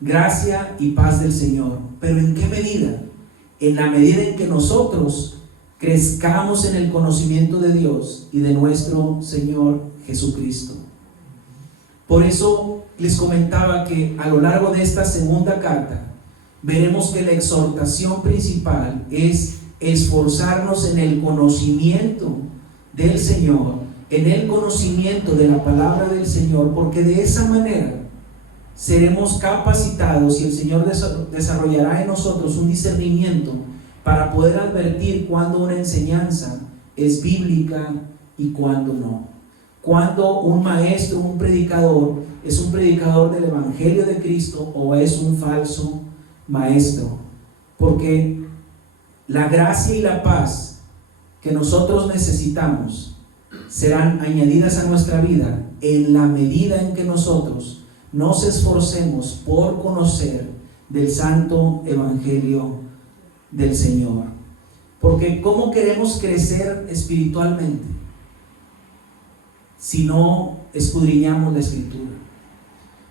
Gracia y paz del Señor. ¿Pero en qué medida? En la medida en que nosotros crezcamos en el conocimiento de Dios y de nuestro Señor Jesucristo. Por eso les comentaba que a lo largo de esta segunda carta veremos que la exhortación principal es esforzarnos en el conocimiento del Señor, en el conocimiento de la palabra del Señor, porque de esa manera seremos capacitados y el Señor desarrollará en nosotros un discernimiento para poder advertir cuando una enseñanza es bíblica y cuando no. Cuando un maestro, un predicador, es un predicador del Evangelio de Cristo o es un falso maestro. Porque la gracia y la paz que nosotros necesitamos serán añadidas a nuestra vida en la medida en que nosotros nos esforcemos por conocer del santo Evangelio del Señor. Porque ¿cómo queremos crecer espiritualmente si no escudriñamos la Escritura?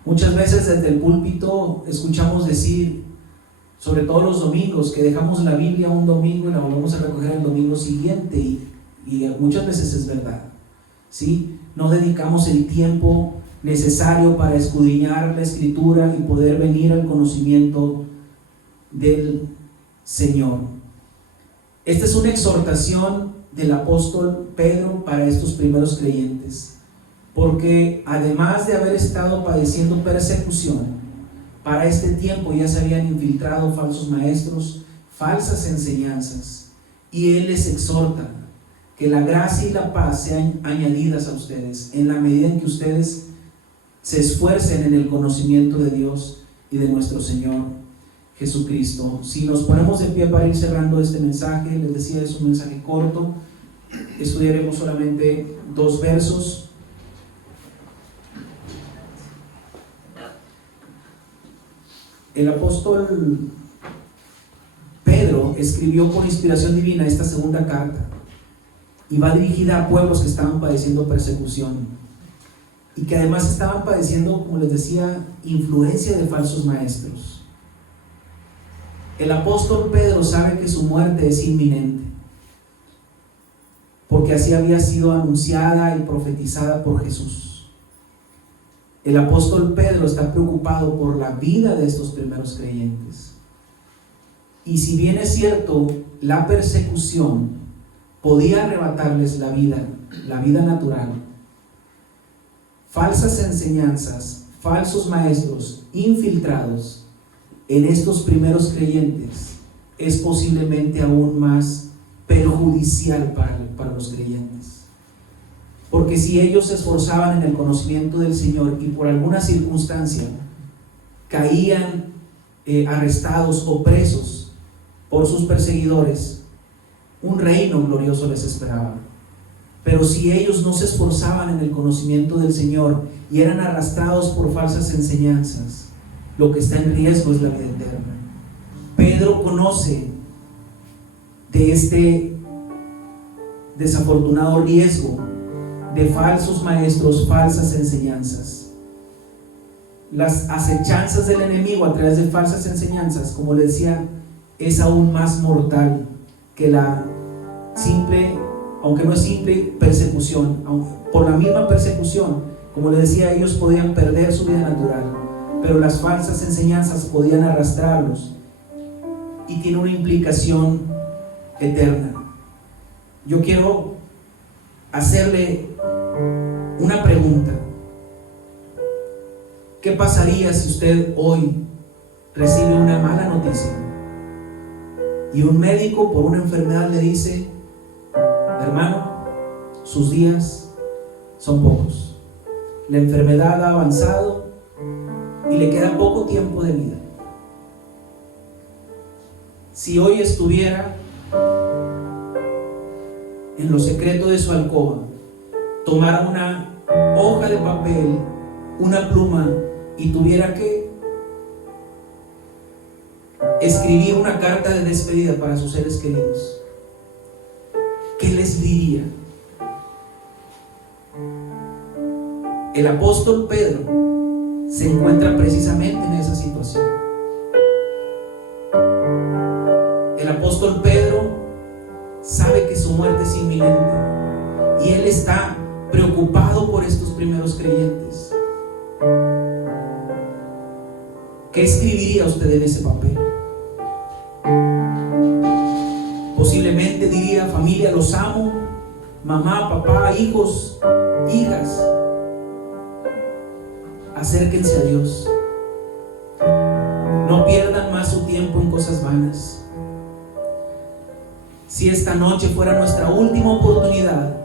Muchas veces desde el púlpito escuchamos decir, sobre todo los domingos, que dejamos la Biblia un domingo y la volvemos a recoger el domingo siguiente, y muchas veces es verdad, ¿sí? No dedicamos el tiempo necesario para escudriñar la Escritura y poder venir al conocimiento del Señor. Esta es una exhortación del apóstol Pedro para estos primeros creyentes, porque además de haber estado padeciendo persecución, para este tiempo ya se habían infiltrado falsos maestros, falsas enseñanzas, y él les exhorta que la gracia y la paz sean añadidas a ustedes en la medida en que ustedes se esfuercen en el conocimiento de Dios y de nuestro Señor Jesucristo. Si nos ponemos de pie para ir cerrando este mensaje, les decía, es un mensaje corto, estudiaremos solamente 2 versos. El apóstol Pedro escribió por inspiración divina esta segunda carta y va dirigida a pueblos que estaban padeciendo persecución y que además estaban padeciendo, como les decía, influencia de falsos maestros. El apóstol Pedro sabe que su muerte es inminente, porque así había sido anunciada y profetizada por Jesús. El apóstol Pedro está preocupado por la vida de estos primeros creyentes. Y si bien es cierto, la persecución podía arrebatarles la vida natural, falsas enseñanzas, falsos maestros infiltrados en estos primeros creyentes es posiblemente aún más perjudicial para los creyentes. Porque si ellos se esforzaban en el conocimiento del Señor y por alguna circunstancia caían arrestados o presos por sus perseguidores, un reino glorioso les esperaba. Pero si ellos no se esforzaban en el conocimiento del Señor y eran arrastrados por falsas enseñanzas, lo que está en riesgo es la vida eterna. Pedro conoce de este desafortunado riesgo de falsos maestros, falsas enseñanzas. Las acechanzas del enemigo a través de falsas enseñanzas, como le decía, es aún más mortal que la simple, aunque no es simple, persecución. Por la misma persecución, como le decía, ellos podían perder su vida natural, pero las falsas enseñanzas podían arrastrarlos y tiene una implicación eterna. Yo quiero hacerle una pregunta. ¿Qué pasaría si usted hoy recibe una mala noticia y un médico por una enfermedad le dice: hermano, sus días son pocos, la enfermedad ha avanzado y le queda poco tiempo de vida? Si hoy estuviera en lo secreto de su alcoba, tomara una hoja de papel, una pluma y tuviera que escribir una carta de despedida para sus seres queridos, ¿qué les diría? El apóstol Pedro se encuentra precisamente en esa situación. El apóstol Pedro sabe que su muerte es inminente y él está preocupado por estos primeros creyentes. ¿Qué escribiría usted en ese papel? Posiblemente diría: familia, los amo, mamá, papá, hijos, hijas, acérquense a Dios, no pierdan más su tiempo en cosas vanas. Si esta noche fuera nuestra última oportunidad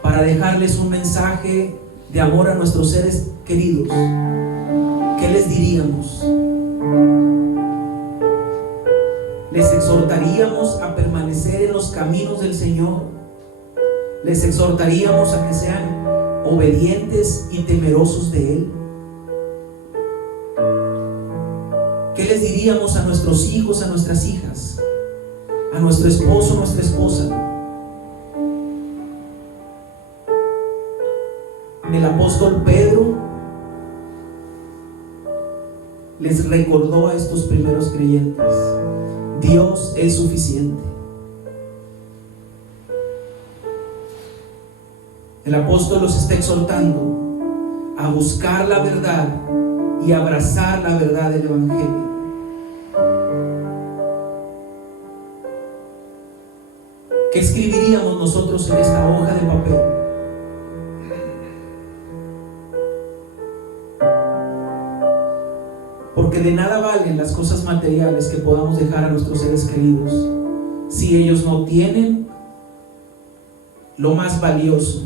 para dejarles un mensaje de amor a nuestros seres queridos, ¿qué les diríamos? Les exhortaríamos a permanecer en los caminos del Señor. Les exhortaríamos a que sean obedientes y temerosos de Él. ¿Qué les diríamos a nuestros hijos, a nuestras hijas, a nuestro esposo, nuestra esposa? El apóstol Pedro les recordó a estos primeros creyentes: Dios es suficiente. El apóstol los está exhortando a buscar la verdad y abrazar la verdad del Evangelio. ¿Qué escribiríamos nosotros en esta hoja de papel? Porque de nada valen las cosas materiales que podamos dejar a nuestros seres queridos si ellos no tienen lo más valioso,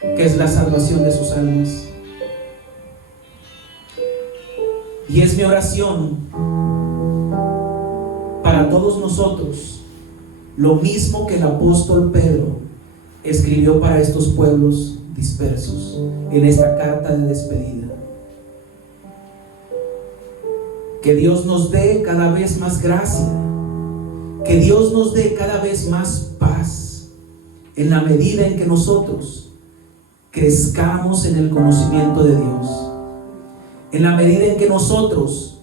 que es la salvación de sus almas. Y es mi oración para todos nosotros, lo mismo que el apóstol Pedro escribió para estos pueblos dispersos en esta carta de despedida. Que Dios nos dé cada vez más gracia, que Dios nos dé cada vez más paz, en la medida en que nosotros crezcamos en el conocimiento de Dios, en la medida en que nosotros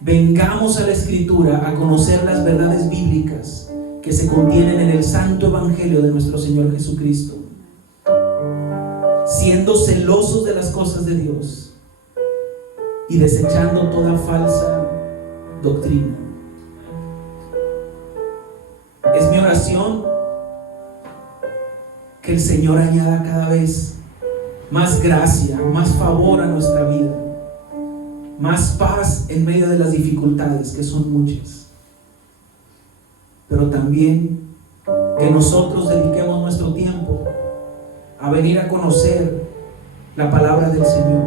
vengamos a la Escritura a conocer las verdades bíblicas que se contienen en el santo Evangelio de nuestro Señor Jesucristo, siendo celosos de las cosas de Dios y desechando toda falsa doctrina. Es mi oración que el Señor añada cada vez más gracia, más favor a nuestra vida, más paz en medio de las dificultades, que son muchas. pero también que nosotros dediquemos nuestro tiempo a venir a conocer la palabra del Señor,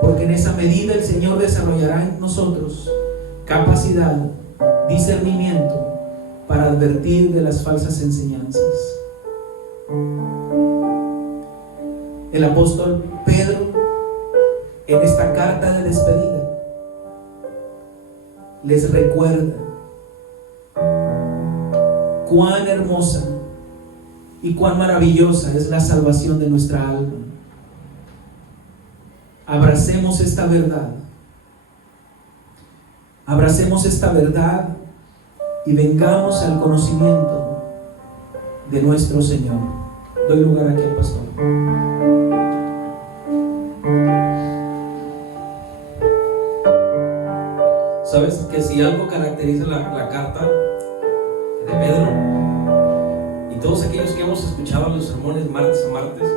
porque en esa medida el Señor desarrollará en nosotros capacidad, discernimiento para advertir de las falsas enseñanzas. El apóstol Pedro, en esta carta de despedida, les recuerda cuán hermosa y cuán maravillosa es la salvación de nuestra alma. Abracemos esta verdad. Abracemos esta verdad y vengamos al conocimiento de nuestro Señor. Doy lugar aquí al pastor. ¿Sabes que si algo caracteriza la carta de Pedro y todos aquellos que hemos escuchado los sermones martes a martes,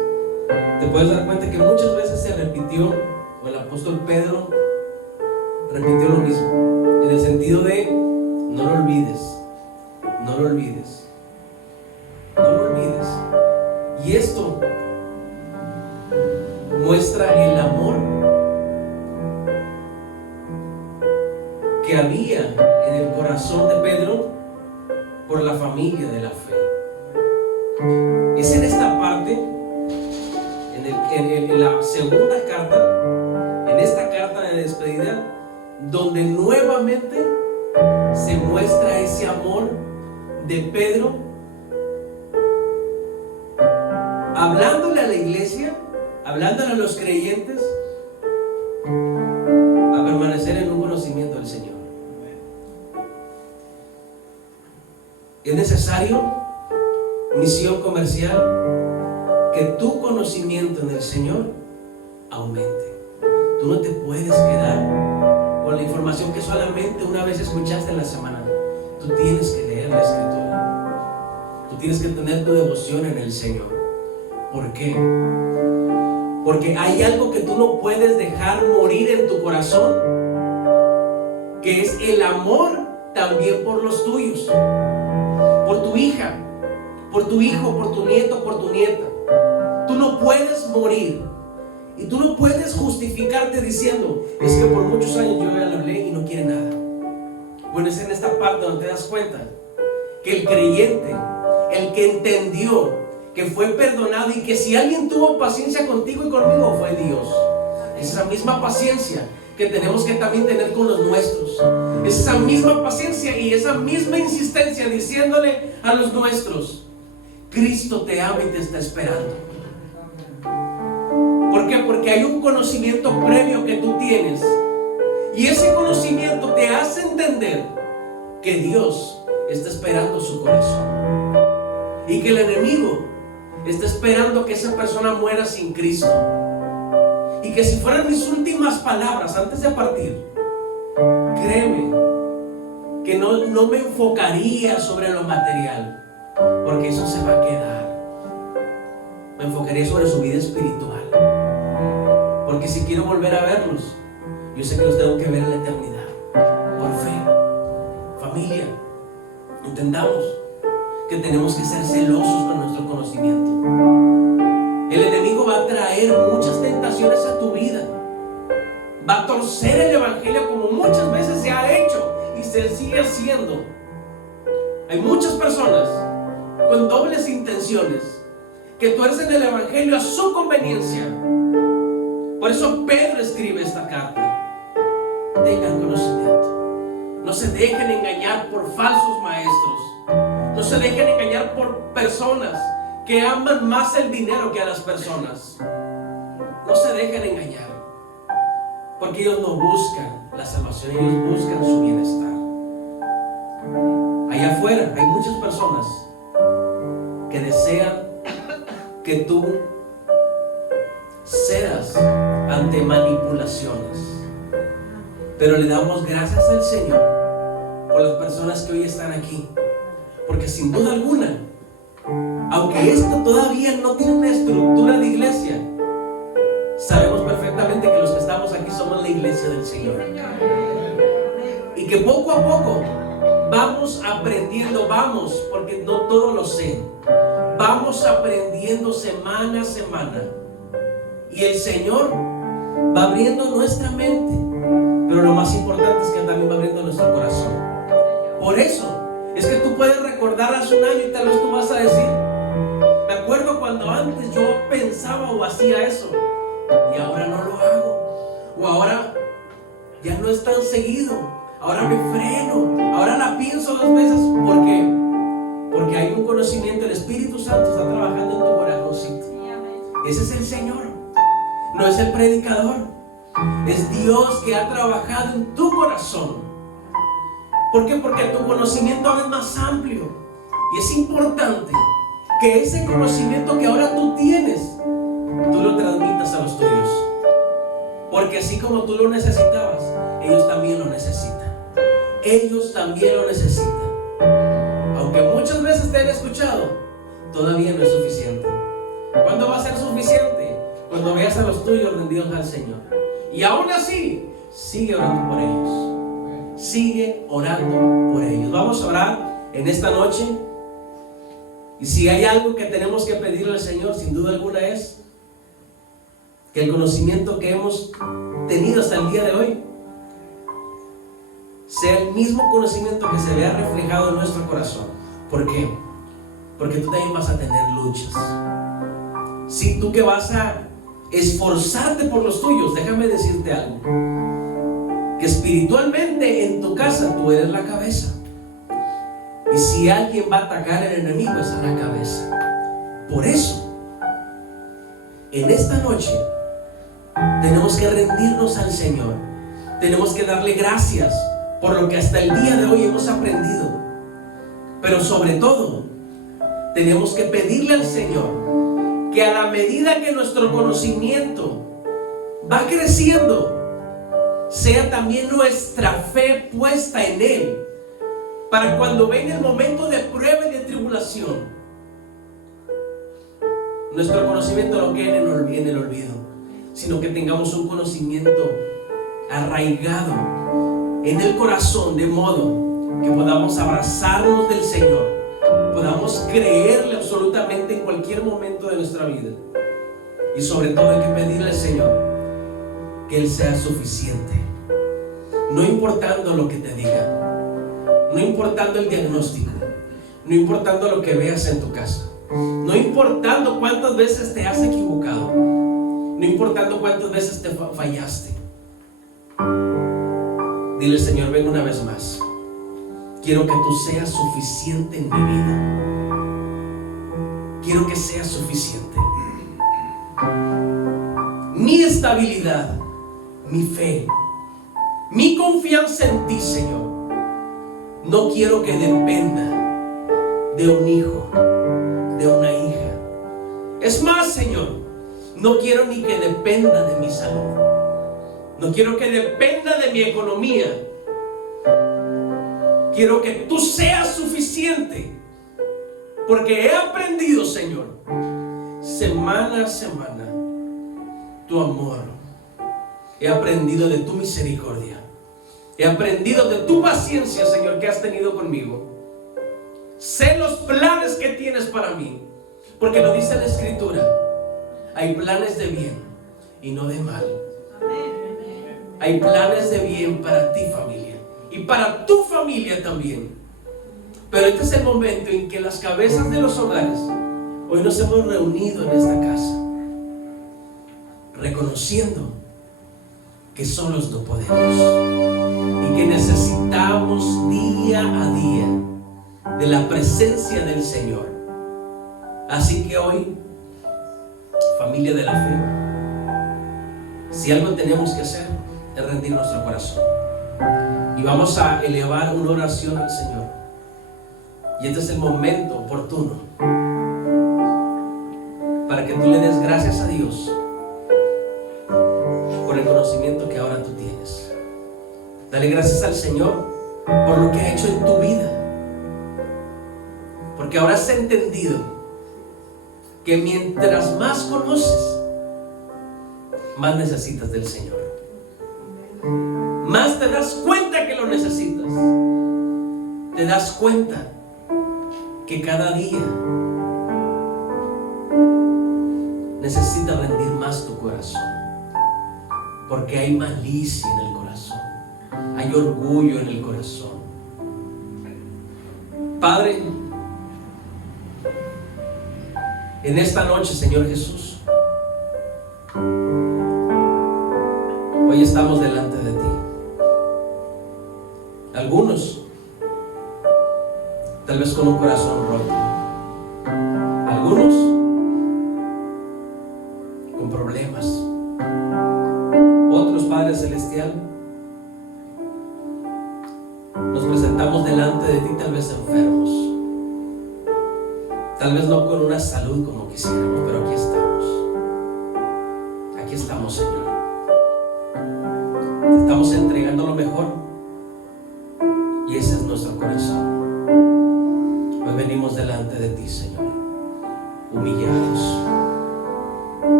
te puedes dar cuenta que muchas veces se repitió, o el apóstol Pedro repitió lo mismo, en el sentido de no lo olvides, no lo olvides, no lo olvides. Y esto muestra el amor que había en el corazón de Pedro por la familia de la fe. Es en esta parte, en la segunda carta, en esta carta de despedida, donde nuevamente se muestra ese amor de Pedro, hablándole a la iglesia, hablándole a los creyentes, a permanecer en un conocimiento del Señor. Es necesario, misión comercial, que tu conocimiento en el Señor aumente. Tú no te puedes quedar con la información que solamente una vez escuchaste en la semana. Tú tienes que leer la Escritura. Tú tienes que tener tu devoción en el Señor. ¿Por qué? Porque hay algo que tú no puedes dejar morir en tu corazón, que es el amor también por los tuyos, por tu hija, por tu hijo, por tu nieto, por tu nieta. Tú no puedes morir y tú no puedes justificarte diciendo: es que por muchos años yo ya le hablé y no quiere nada. Bueno, es en esta parte donde te das cuenta que el creyente, el que entendió que fue perdonado y que si alguien tuvo paciencia contigo y conmigo fue Dios. Es esa misma paciencia que tenemos que también tener con los nuestros. Es esa misma paciencia y esa misma insistencia diciéndole a los nuestros: Cristo te ama y te está esperando. ¿Por qué? Porque hay un conocimiento previo que tú tienes, y ese conocimiento te hace entender que Dios está esperando su corazón y que el enemigo está esperando que esa persona muera sin Cristo. Y que si fueran mis últimas palabras antes de partir, créeme que no me enfocaría sobre lo material, porque eso se va a quedar. Me enfocaría sobre su vida espiritual, porque si quiero volver a verlos, yo sé que los tengo que ver en la eternidad, por fe. Familia, entendamos que tenemos que ser celosos con nuestro conocimiento. El enemigo va a traer muchas tentaciones a tu vida, va a torcer el evangelio como muchas veces se ha hecho y se sigue haciendo. Hay muchas personas con dobles intenciones que tuercen el evangelio a su conveniencia. Por eso Pedro escribe esta carta: tengan conocimiento, no se dejen engañar por falsos maestros, no se dejen engañar por personas que aman más el dinero que a las personas. No se dejen engañar, porque ellos no buscan la salvación, ellos buscan su bienestar. Allá afuera hay muchas personas que desean que tú cedas ante manipulaciones, pero le damos gracias al Señor por las personas que hoy están aquí, porque sin duda alguna, aunque esto todavía no tiene una estructura de iglesia, sabemos perfectamente que los que estamos aquí somos la iglesia del Señor, y que poco a poco vamos aprendiendo, porque no todo lo sé. Vamos aprendiendo semana a semana. Y el Señor va abriendo nuestra mente. Pero lo más importante es que también va abriendo nuestro corazón. Por eso es que tú puedes recordar hace un año y tal vez tú vas a decir: me acuerdo cuando antes yo pensaba o hacía eso y ahora no lo hago. O ahora ya no es tan seguido. Ahora me freno. Ahora la pienso 2 veces. ¿Por qué? Porque hay un conocimiento. El Espíritu Santo está trabajando en tu corazoncito. Ese es el Señor. No es el predicador. Es Dios que ha trabajado en tu corazón. ¿Por qué? Porque tu conocimiento ahora es más amplio. Y es importante que ese conocimiento que ahora tú tienes, tú lo transmitas a los tuyos. Porque así como tú lo necesitabas, ellos también lo necesitan. Ellos también lo necesitan. Aunque muchas veces te han escuchado, todavía no es suficiente. ¿Cuándo va a ser suficiente? Cuando veas a los tuyos rendidos al Señor. Y aún así, sigue orando por ellos. Sigue orando por ellos. Vamos a orar en esta noche. Y si hay algo que tenemos que pedirle al Señor, sin duda alguna es que el conocimiento que hemos tenido hasta el día de hoy sea el mismo conocimiento que se vea reflejado en nuestro corazón. ¿Por qué? Porque tú también vas a tener luchas. Si tú que vas a esforzarte por los tuyos, déjame decirte algo, que espiritualmente en tu casa tú eres la cabeza. Y si alguien va a atacar al enemigo, es a la cabeza. Por eso, en esta noche tenemos que rendirnos al Señor. Tenemos que darle gracias por lo que hasta el día de hoy hemos aprendido. Pero sobre todo, tenemos que pedirle al Señor que a la medida que nuestro conocimiento va creciendo, sea también nuestra fe puesta en Él, para cuando venga el momento de prueba y de tribulación, nuestro conocimiento no quede en el olvido, sino que tengamos un conocimiento arraigado en el corazón, de modo que podamos abrazarnos del Señor, podamos creerle absolutamente en cualquier momento de nuestra vida. Y sobre todo hay que pedirle al Señor que Él sea suficiente, no importando lo que te diga, no importando el diagnóstico, no importando lo que veas en tu casa, no importando cuántas veces te has equivocado, no importando cuántas veces te fallaste. Dile: Señor, ven una vez más. Quiero que tú seas suficiente en mi vida. Quiero que seas suficiente. Mi estabilidad, mi fe, mi confianza en ti, Señor, no quiero que dependa de un hijo, de una hija. Es más, Señor, no quiero ni que dependa de mi salud. No quiero que dependa de mi economía. Quiero que tú seas suficiente, porque he aprendido, Señor, semana a semana, tu amor. He aprendido de tu misericordia. He aprendido de tu paciencia, Señor, que has tenido conmigo. Sé los planes que tienes para mí, porque lo dice la Escritura: hay planes de bien y no de mal. Hay planes de bien para ti, familia, y para tu familia también. Pero este es el momento en que las cabezas de los hogares hoy nos hemos reunido en esta casa, reconociendo que solos no podemos y que necesitamos día a día de la presencia del Señor. Así que hoy, familia de la fe, si algo tenemos que hacer es rendir nuestro corazón, y vamos a elevar una oración al Señor. Y este es el momento oportuno para que tú le des gracias a Dios por el conocimiento que ahora tú tienes. Dale gracias al Señor por lo que ha hecho en tu vida, porque ahora has entendido que mientras más conoces, más necesitas del Señor, más te das cuenta que lo necesitas. te das cuenta que cada día necesitas rendir más tu corazón, porque hay malicia en el corazón, hay orgullo en el corazón. Padre, en esta noche, Señor Jesús, hoy estamos delante de ti. Algunos tal vez con un corazón roto, algunos con problemas, otros, Padre Celestial, nos presentamos delante de ti tal vez enfermos, tal vez no con una salud como quisiéramos, pero aquí estamos, Señor. Te estamos entregando lo mejor y ese es nuestro corazón. Hoy venimos delante de ti, Señor,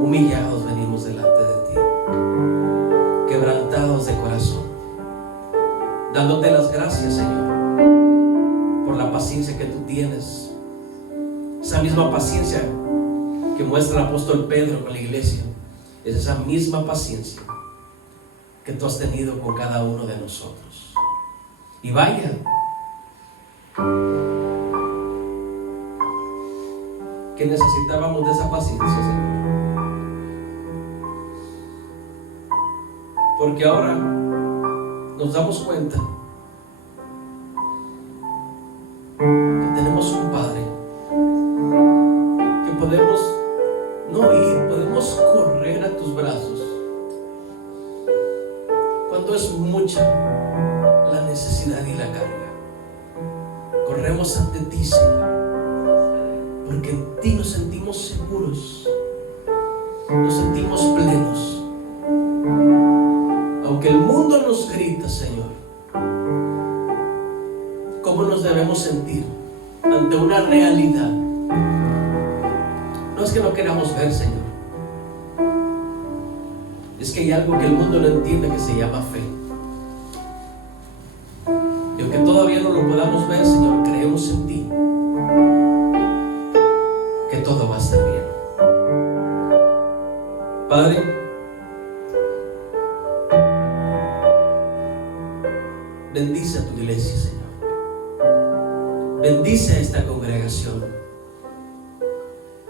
humillados venimos delante de ti, quebrantados de corazón, dándote las gracias, Señor, por la paciencia que tú tienes, esa misma paciencia que muestra el apóstol Pedro con la iglesia, es esa misma paciencia que tú has tenido con cada uno de nosotros. Y vaya, que necesitábamos de esa paciencia, Señor, porque ahora nos damos cuenta que tenemos un Padre que podemos no ir, podemos correr a tus brazos cuando es mucha la necesidad y la carga. Corremos ante ti, Señor, porque en ti nos sentimos seguros, nos sentimos plenos. Aunque el mundo nos grita, Señor, ¿cómo nos debemos sentir ante una realidad? No es que no queramos ver, Señor, es que hay algo que el mundo no entiende que se llama fe. Y aunque todavía no lo podamos ver, Señor, creemos en ti, que todo va a estar bien. Padre, bendice a tu iglesia, Señor. Bendice a esta congregación.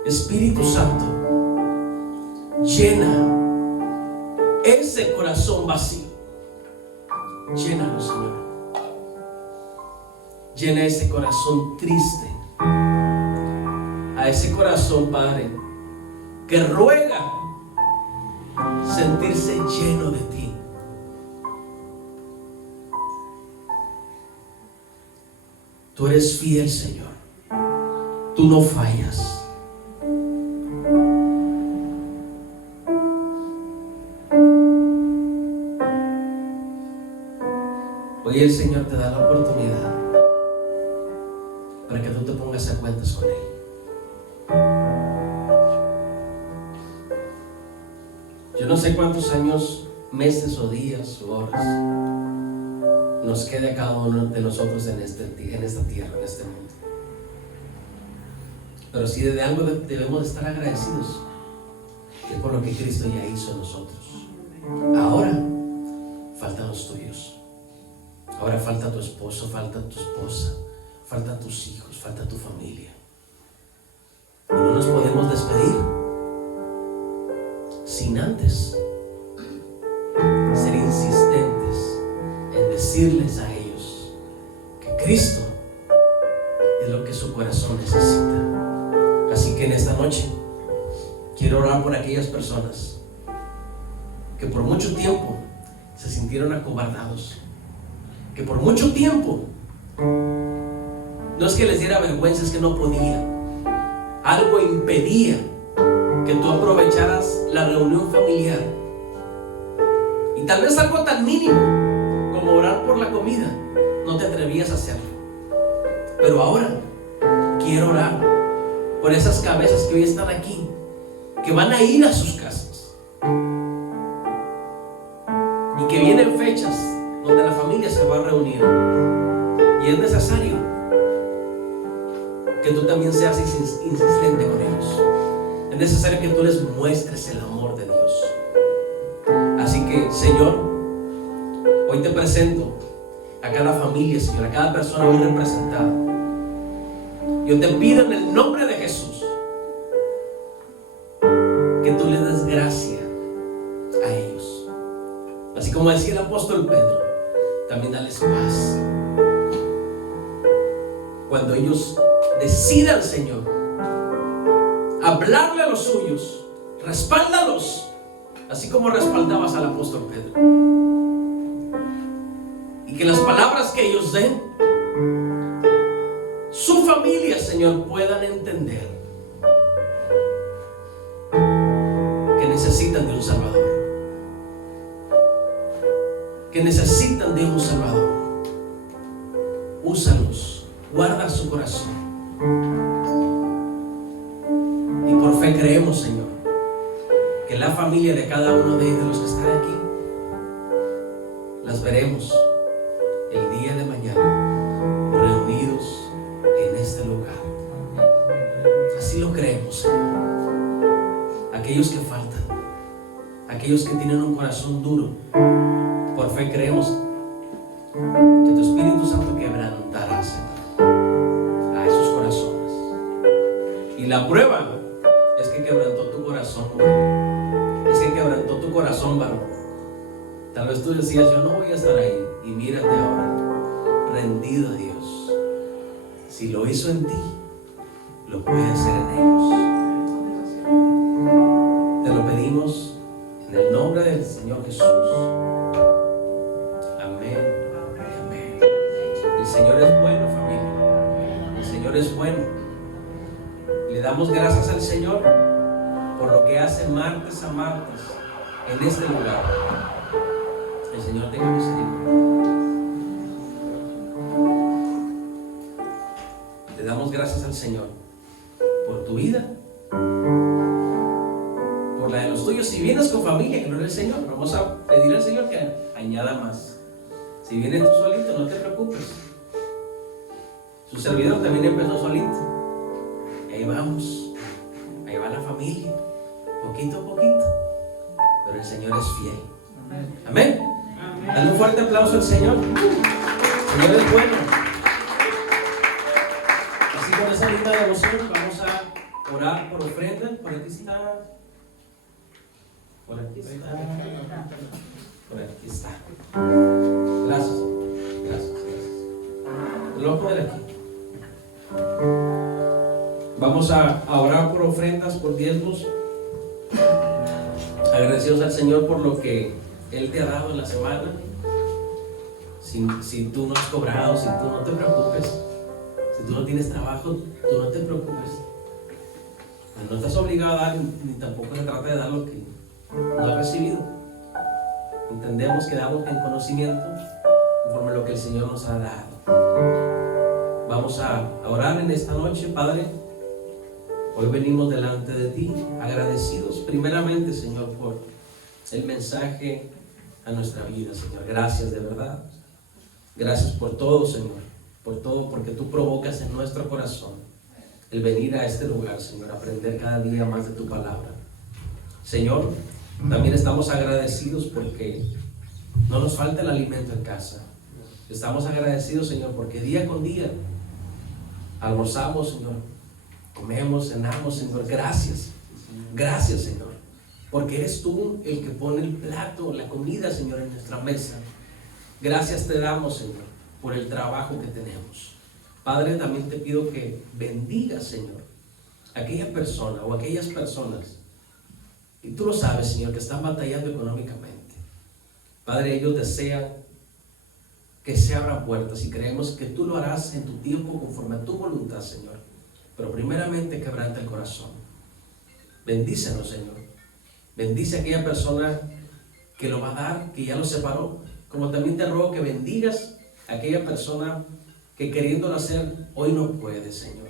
Espíritu Santo, llena ese corazón vacío. Llénalo, Señor. Llena ese corazón triste, a ese corazón, Padre, que ruega sentirse lleno de ti. Tú eres fiel, Señor. Tú no fallas. Hoy el Señor te da la oportunidad para que tú te pongas a cuentas con Él. Yo no sé cuántos años, meses o días o horas nos quede a cada uno de nosotros en esta tierra, en este mundo. Pero si de algo debemos estar agradecidos, es por lo que Cristo ya hizo en nosotros. Ahora faltan los tuyos. Ahora falta tu esposo, falta tu esposa, faltan tus hijos, falta tu familia. Y no nos podemos despedir sin antes ser insistentes en decirles a ellos que Cristo es lo que su corazón necesita. Así que en esta noche quiero orar por aquellas personas que por mucho tiempo se sintieron acobardados, que por mucho tiempo no es que les diera vergüenza, es que no podía. Algo impedía que tú aprovecharas la reunión familiar. Y tal vez algo tan mínimo como orar por la comida, no te atrevías a hacerlo. Pero ahora quiero orar por esas cabezas que hoy están aquí, que van a ir a sus casas y que vienen fechas donde la familia se va a reunir. Y es necesario que tú también seas insistente con ellos. Es necesario que tú les muestres el amor de Dios. Así que, Señor, hoy te presento a cada familia, Señor, a cada persona hoy representada. Yo te pido en el nombre de Jesús que tú le des gracia a ellos. Así como decía el apóstol Pedro, también dales paz. Cuando ellos decidan, Señor, hablarle a los suyos, respáldalos, así como respaldabas al apóstol Pedro. Y que las palabras que ellos den, su familia, Señor, puedan entender que necesitan de un Salvador. Que necesitan de un Salvador. Úsalos, guarda su corazón. Y por fe creemos, Señor, que la familia de cada uno de ellos, los que están aquí, las veremos el día de mañana reunidos en este lugar. Así lo creemos, Señor. Aquellos que faltan, aquellos que tienen un corazón duro, por fe creemos que tu Espíritu Santo quebrantará, Señor, a esos corazones. Y la prueba es que quebrantó tu corazón, mujer. Es que quebrantó tu corazón, varón. Tal vez tú decías, yo no voy a estar ahí. Y mírate ahora, rendido a Dios. Si lo hizo en ti, lo puede hacer en ellos. Te lo pedimos en el nombre del Señor Jesús. El Señor es bueno, familia. El Señor es bueno. Le damos gracias al Señor por lo que hace martes a martes en este lugar. El Señor tenga misericordia. Le damos gracias al Señor por tu vida, por la de los tuyos. Si vienes con familia, gloria al Señor. Vamos a pedir al Señor que añada más. Si vienes tú solito, no te preocupes. Su servidor también empezó solito. Y ahí vamos. Ahí va la familia. Poquito a poquito. Pero el Señor es fiel. Amén. Dale un fuerte aplauso al Señor. El Señor es bueno. Así con esa linda devoción vamos a orar por ofrenda. Por aquí está. Por aquí está. Por aquí está. Gracias. Gracias. Lo voy a poner aquí. Vamos a orar por ofrendas, por diezmos. Agradecidos al Señor por lo que Él te ha dado en la semana. Si tú no has cobrado, si tú no te preocupes. Si tú no tienes trabajo, tú no te preocupes. No estás obligado a dar, ni tampoco se trata de dar lo que no has recibido. Entendemos que damos en conocimiento conforme a lo que el Señor nos ha dado. Vamos a orar en esta noche, Padre. Hoy venimos delante de ti agradecidos primeramente, Señor, por el mensaje a nuestra vida, Señor. Gracias de verdad. Gracias por todo, Señor. Por todo, porque tú provocas en nuestro corazón el venir a este lugar, Señor, aprender cada día más de tu palabra. Señor, también estamos agradecidos porque no nos falta el alimento en casa. Estamos agradecidos, Señor, porque día con día almorzamos, Señor, comemos, cenamos, Señor. Gracias. Gracias, Señor, porque eres tú el que pone el plato, la comida, Señor, en nuestra mesa. Gracias te damos, Señor, por el trabajo que tenemos. Padre, también te pido que bendigas, Señor, aquella persona o aquellas personas, y tú lo sabes, Señor, que están batallando económicamente. Padre, ellos desean que se abran puertas y creemos que tú lo harás en tu tiempo conforme a tu voluntad, Señor. Pero primeramente quebranta el corazón. Bendícenos, Señor. Bendice a aquella persona que lo va a dar, que ya lo separó. Como también te ruego que bendigas a aquella persona que queriéndolo hacer hoy no puede, Señor.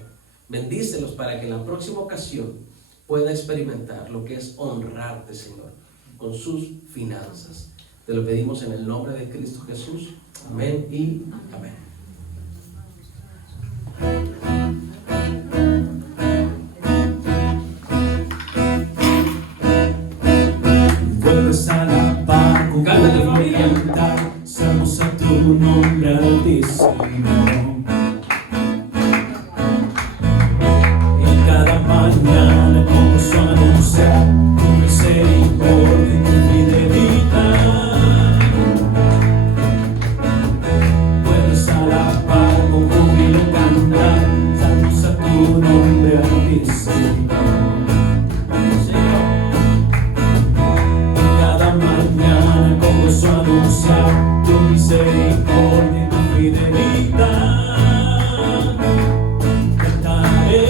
Bendícelos para que en la próxima ocasión pueda experimentar lo que es honrarte, Señor, con sus finanzas. Te lo pedimos en el nombre de Cristo Jesús. Amén y amén. Y cada mañana con gozo anunciar tu misericordia y tu fidelidad. Puedes alabar con júbilo cantar, salmos a tu nombre altísimo. Cada mañana con gozo anunciar tu misericordia y tu fidelidad. Cantaré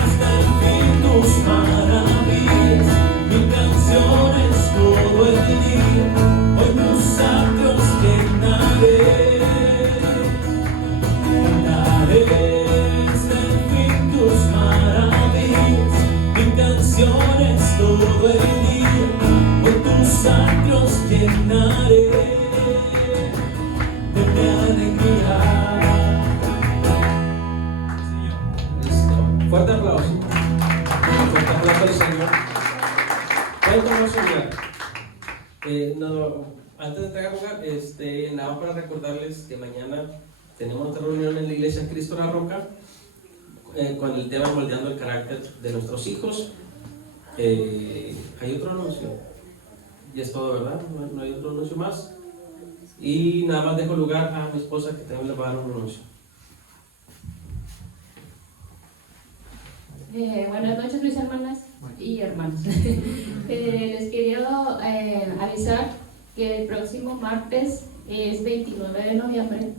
hasta el fin tus maravillas, mil canciones todo el día, hoy tus atrios llenaré. Cantaré hasta el fin tus maravillas, mil canciones todo el día, hoy tus atrios llenaré de mi alegría. Listo. Fuerte aplauso. Fuerte aplauso al Señor. ¿Cuánto vamos a orar? Antes de entregar lugar, nada para recordarles que mañana tenemos otra reunión en la iglesia Cristo la Roca con el tema moldeando el carácter de nuestros hijos. Hay otro anuncio. Y es todo, ¿verdad? No hay otro anuncio más. Y nada más dejo lugar a mi esposa que también le va a dar un anuncio. Buenas noches, mis hermanas y hermanos. Les quería avisar que el próximo martes es 29 de noviembre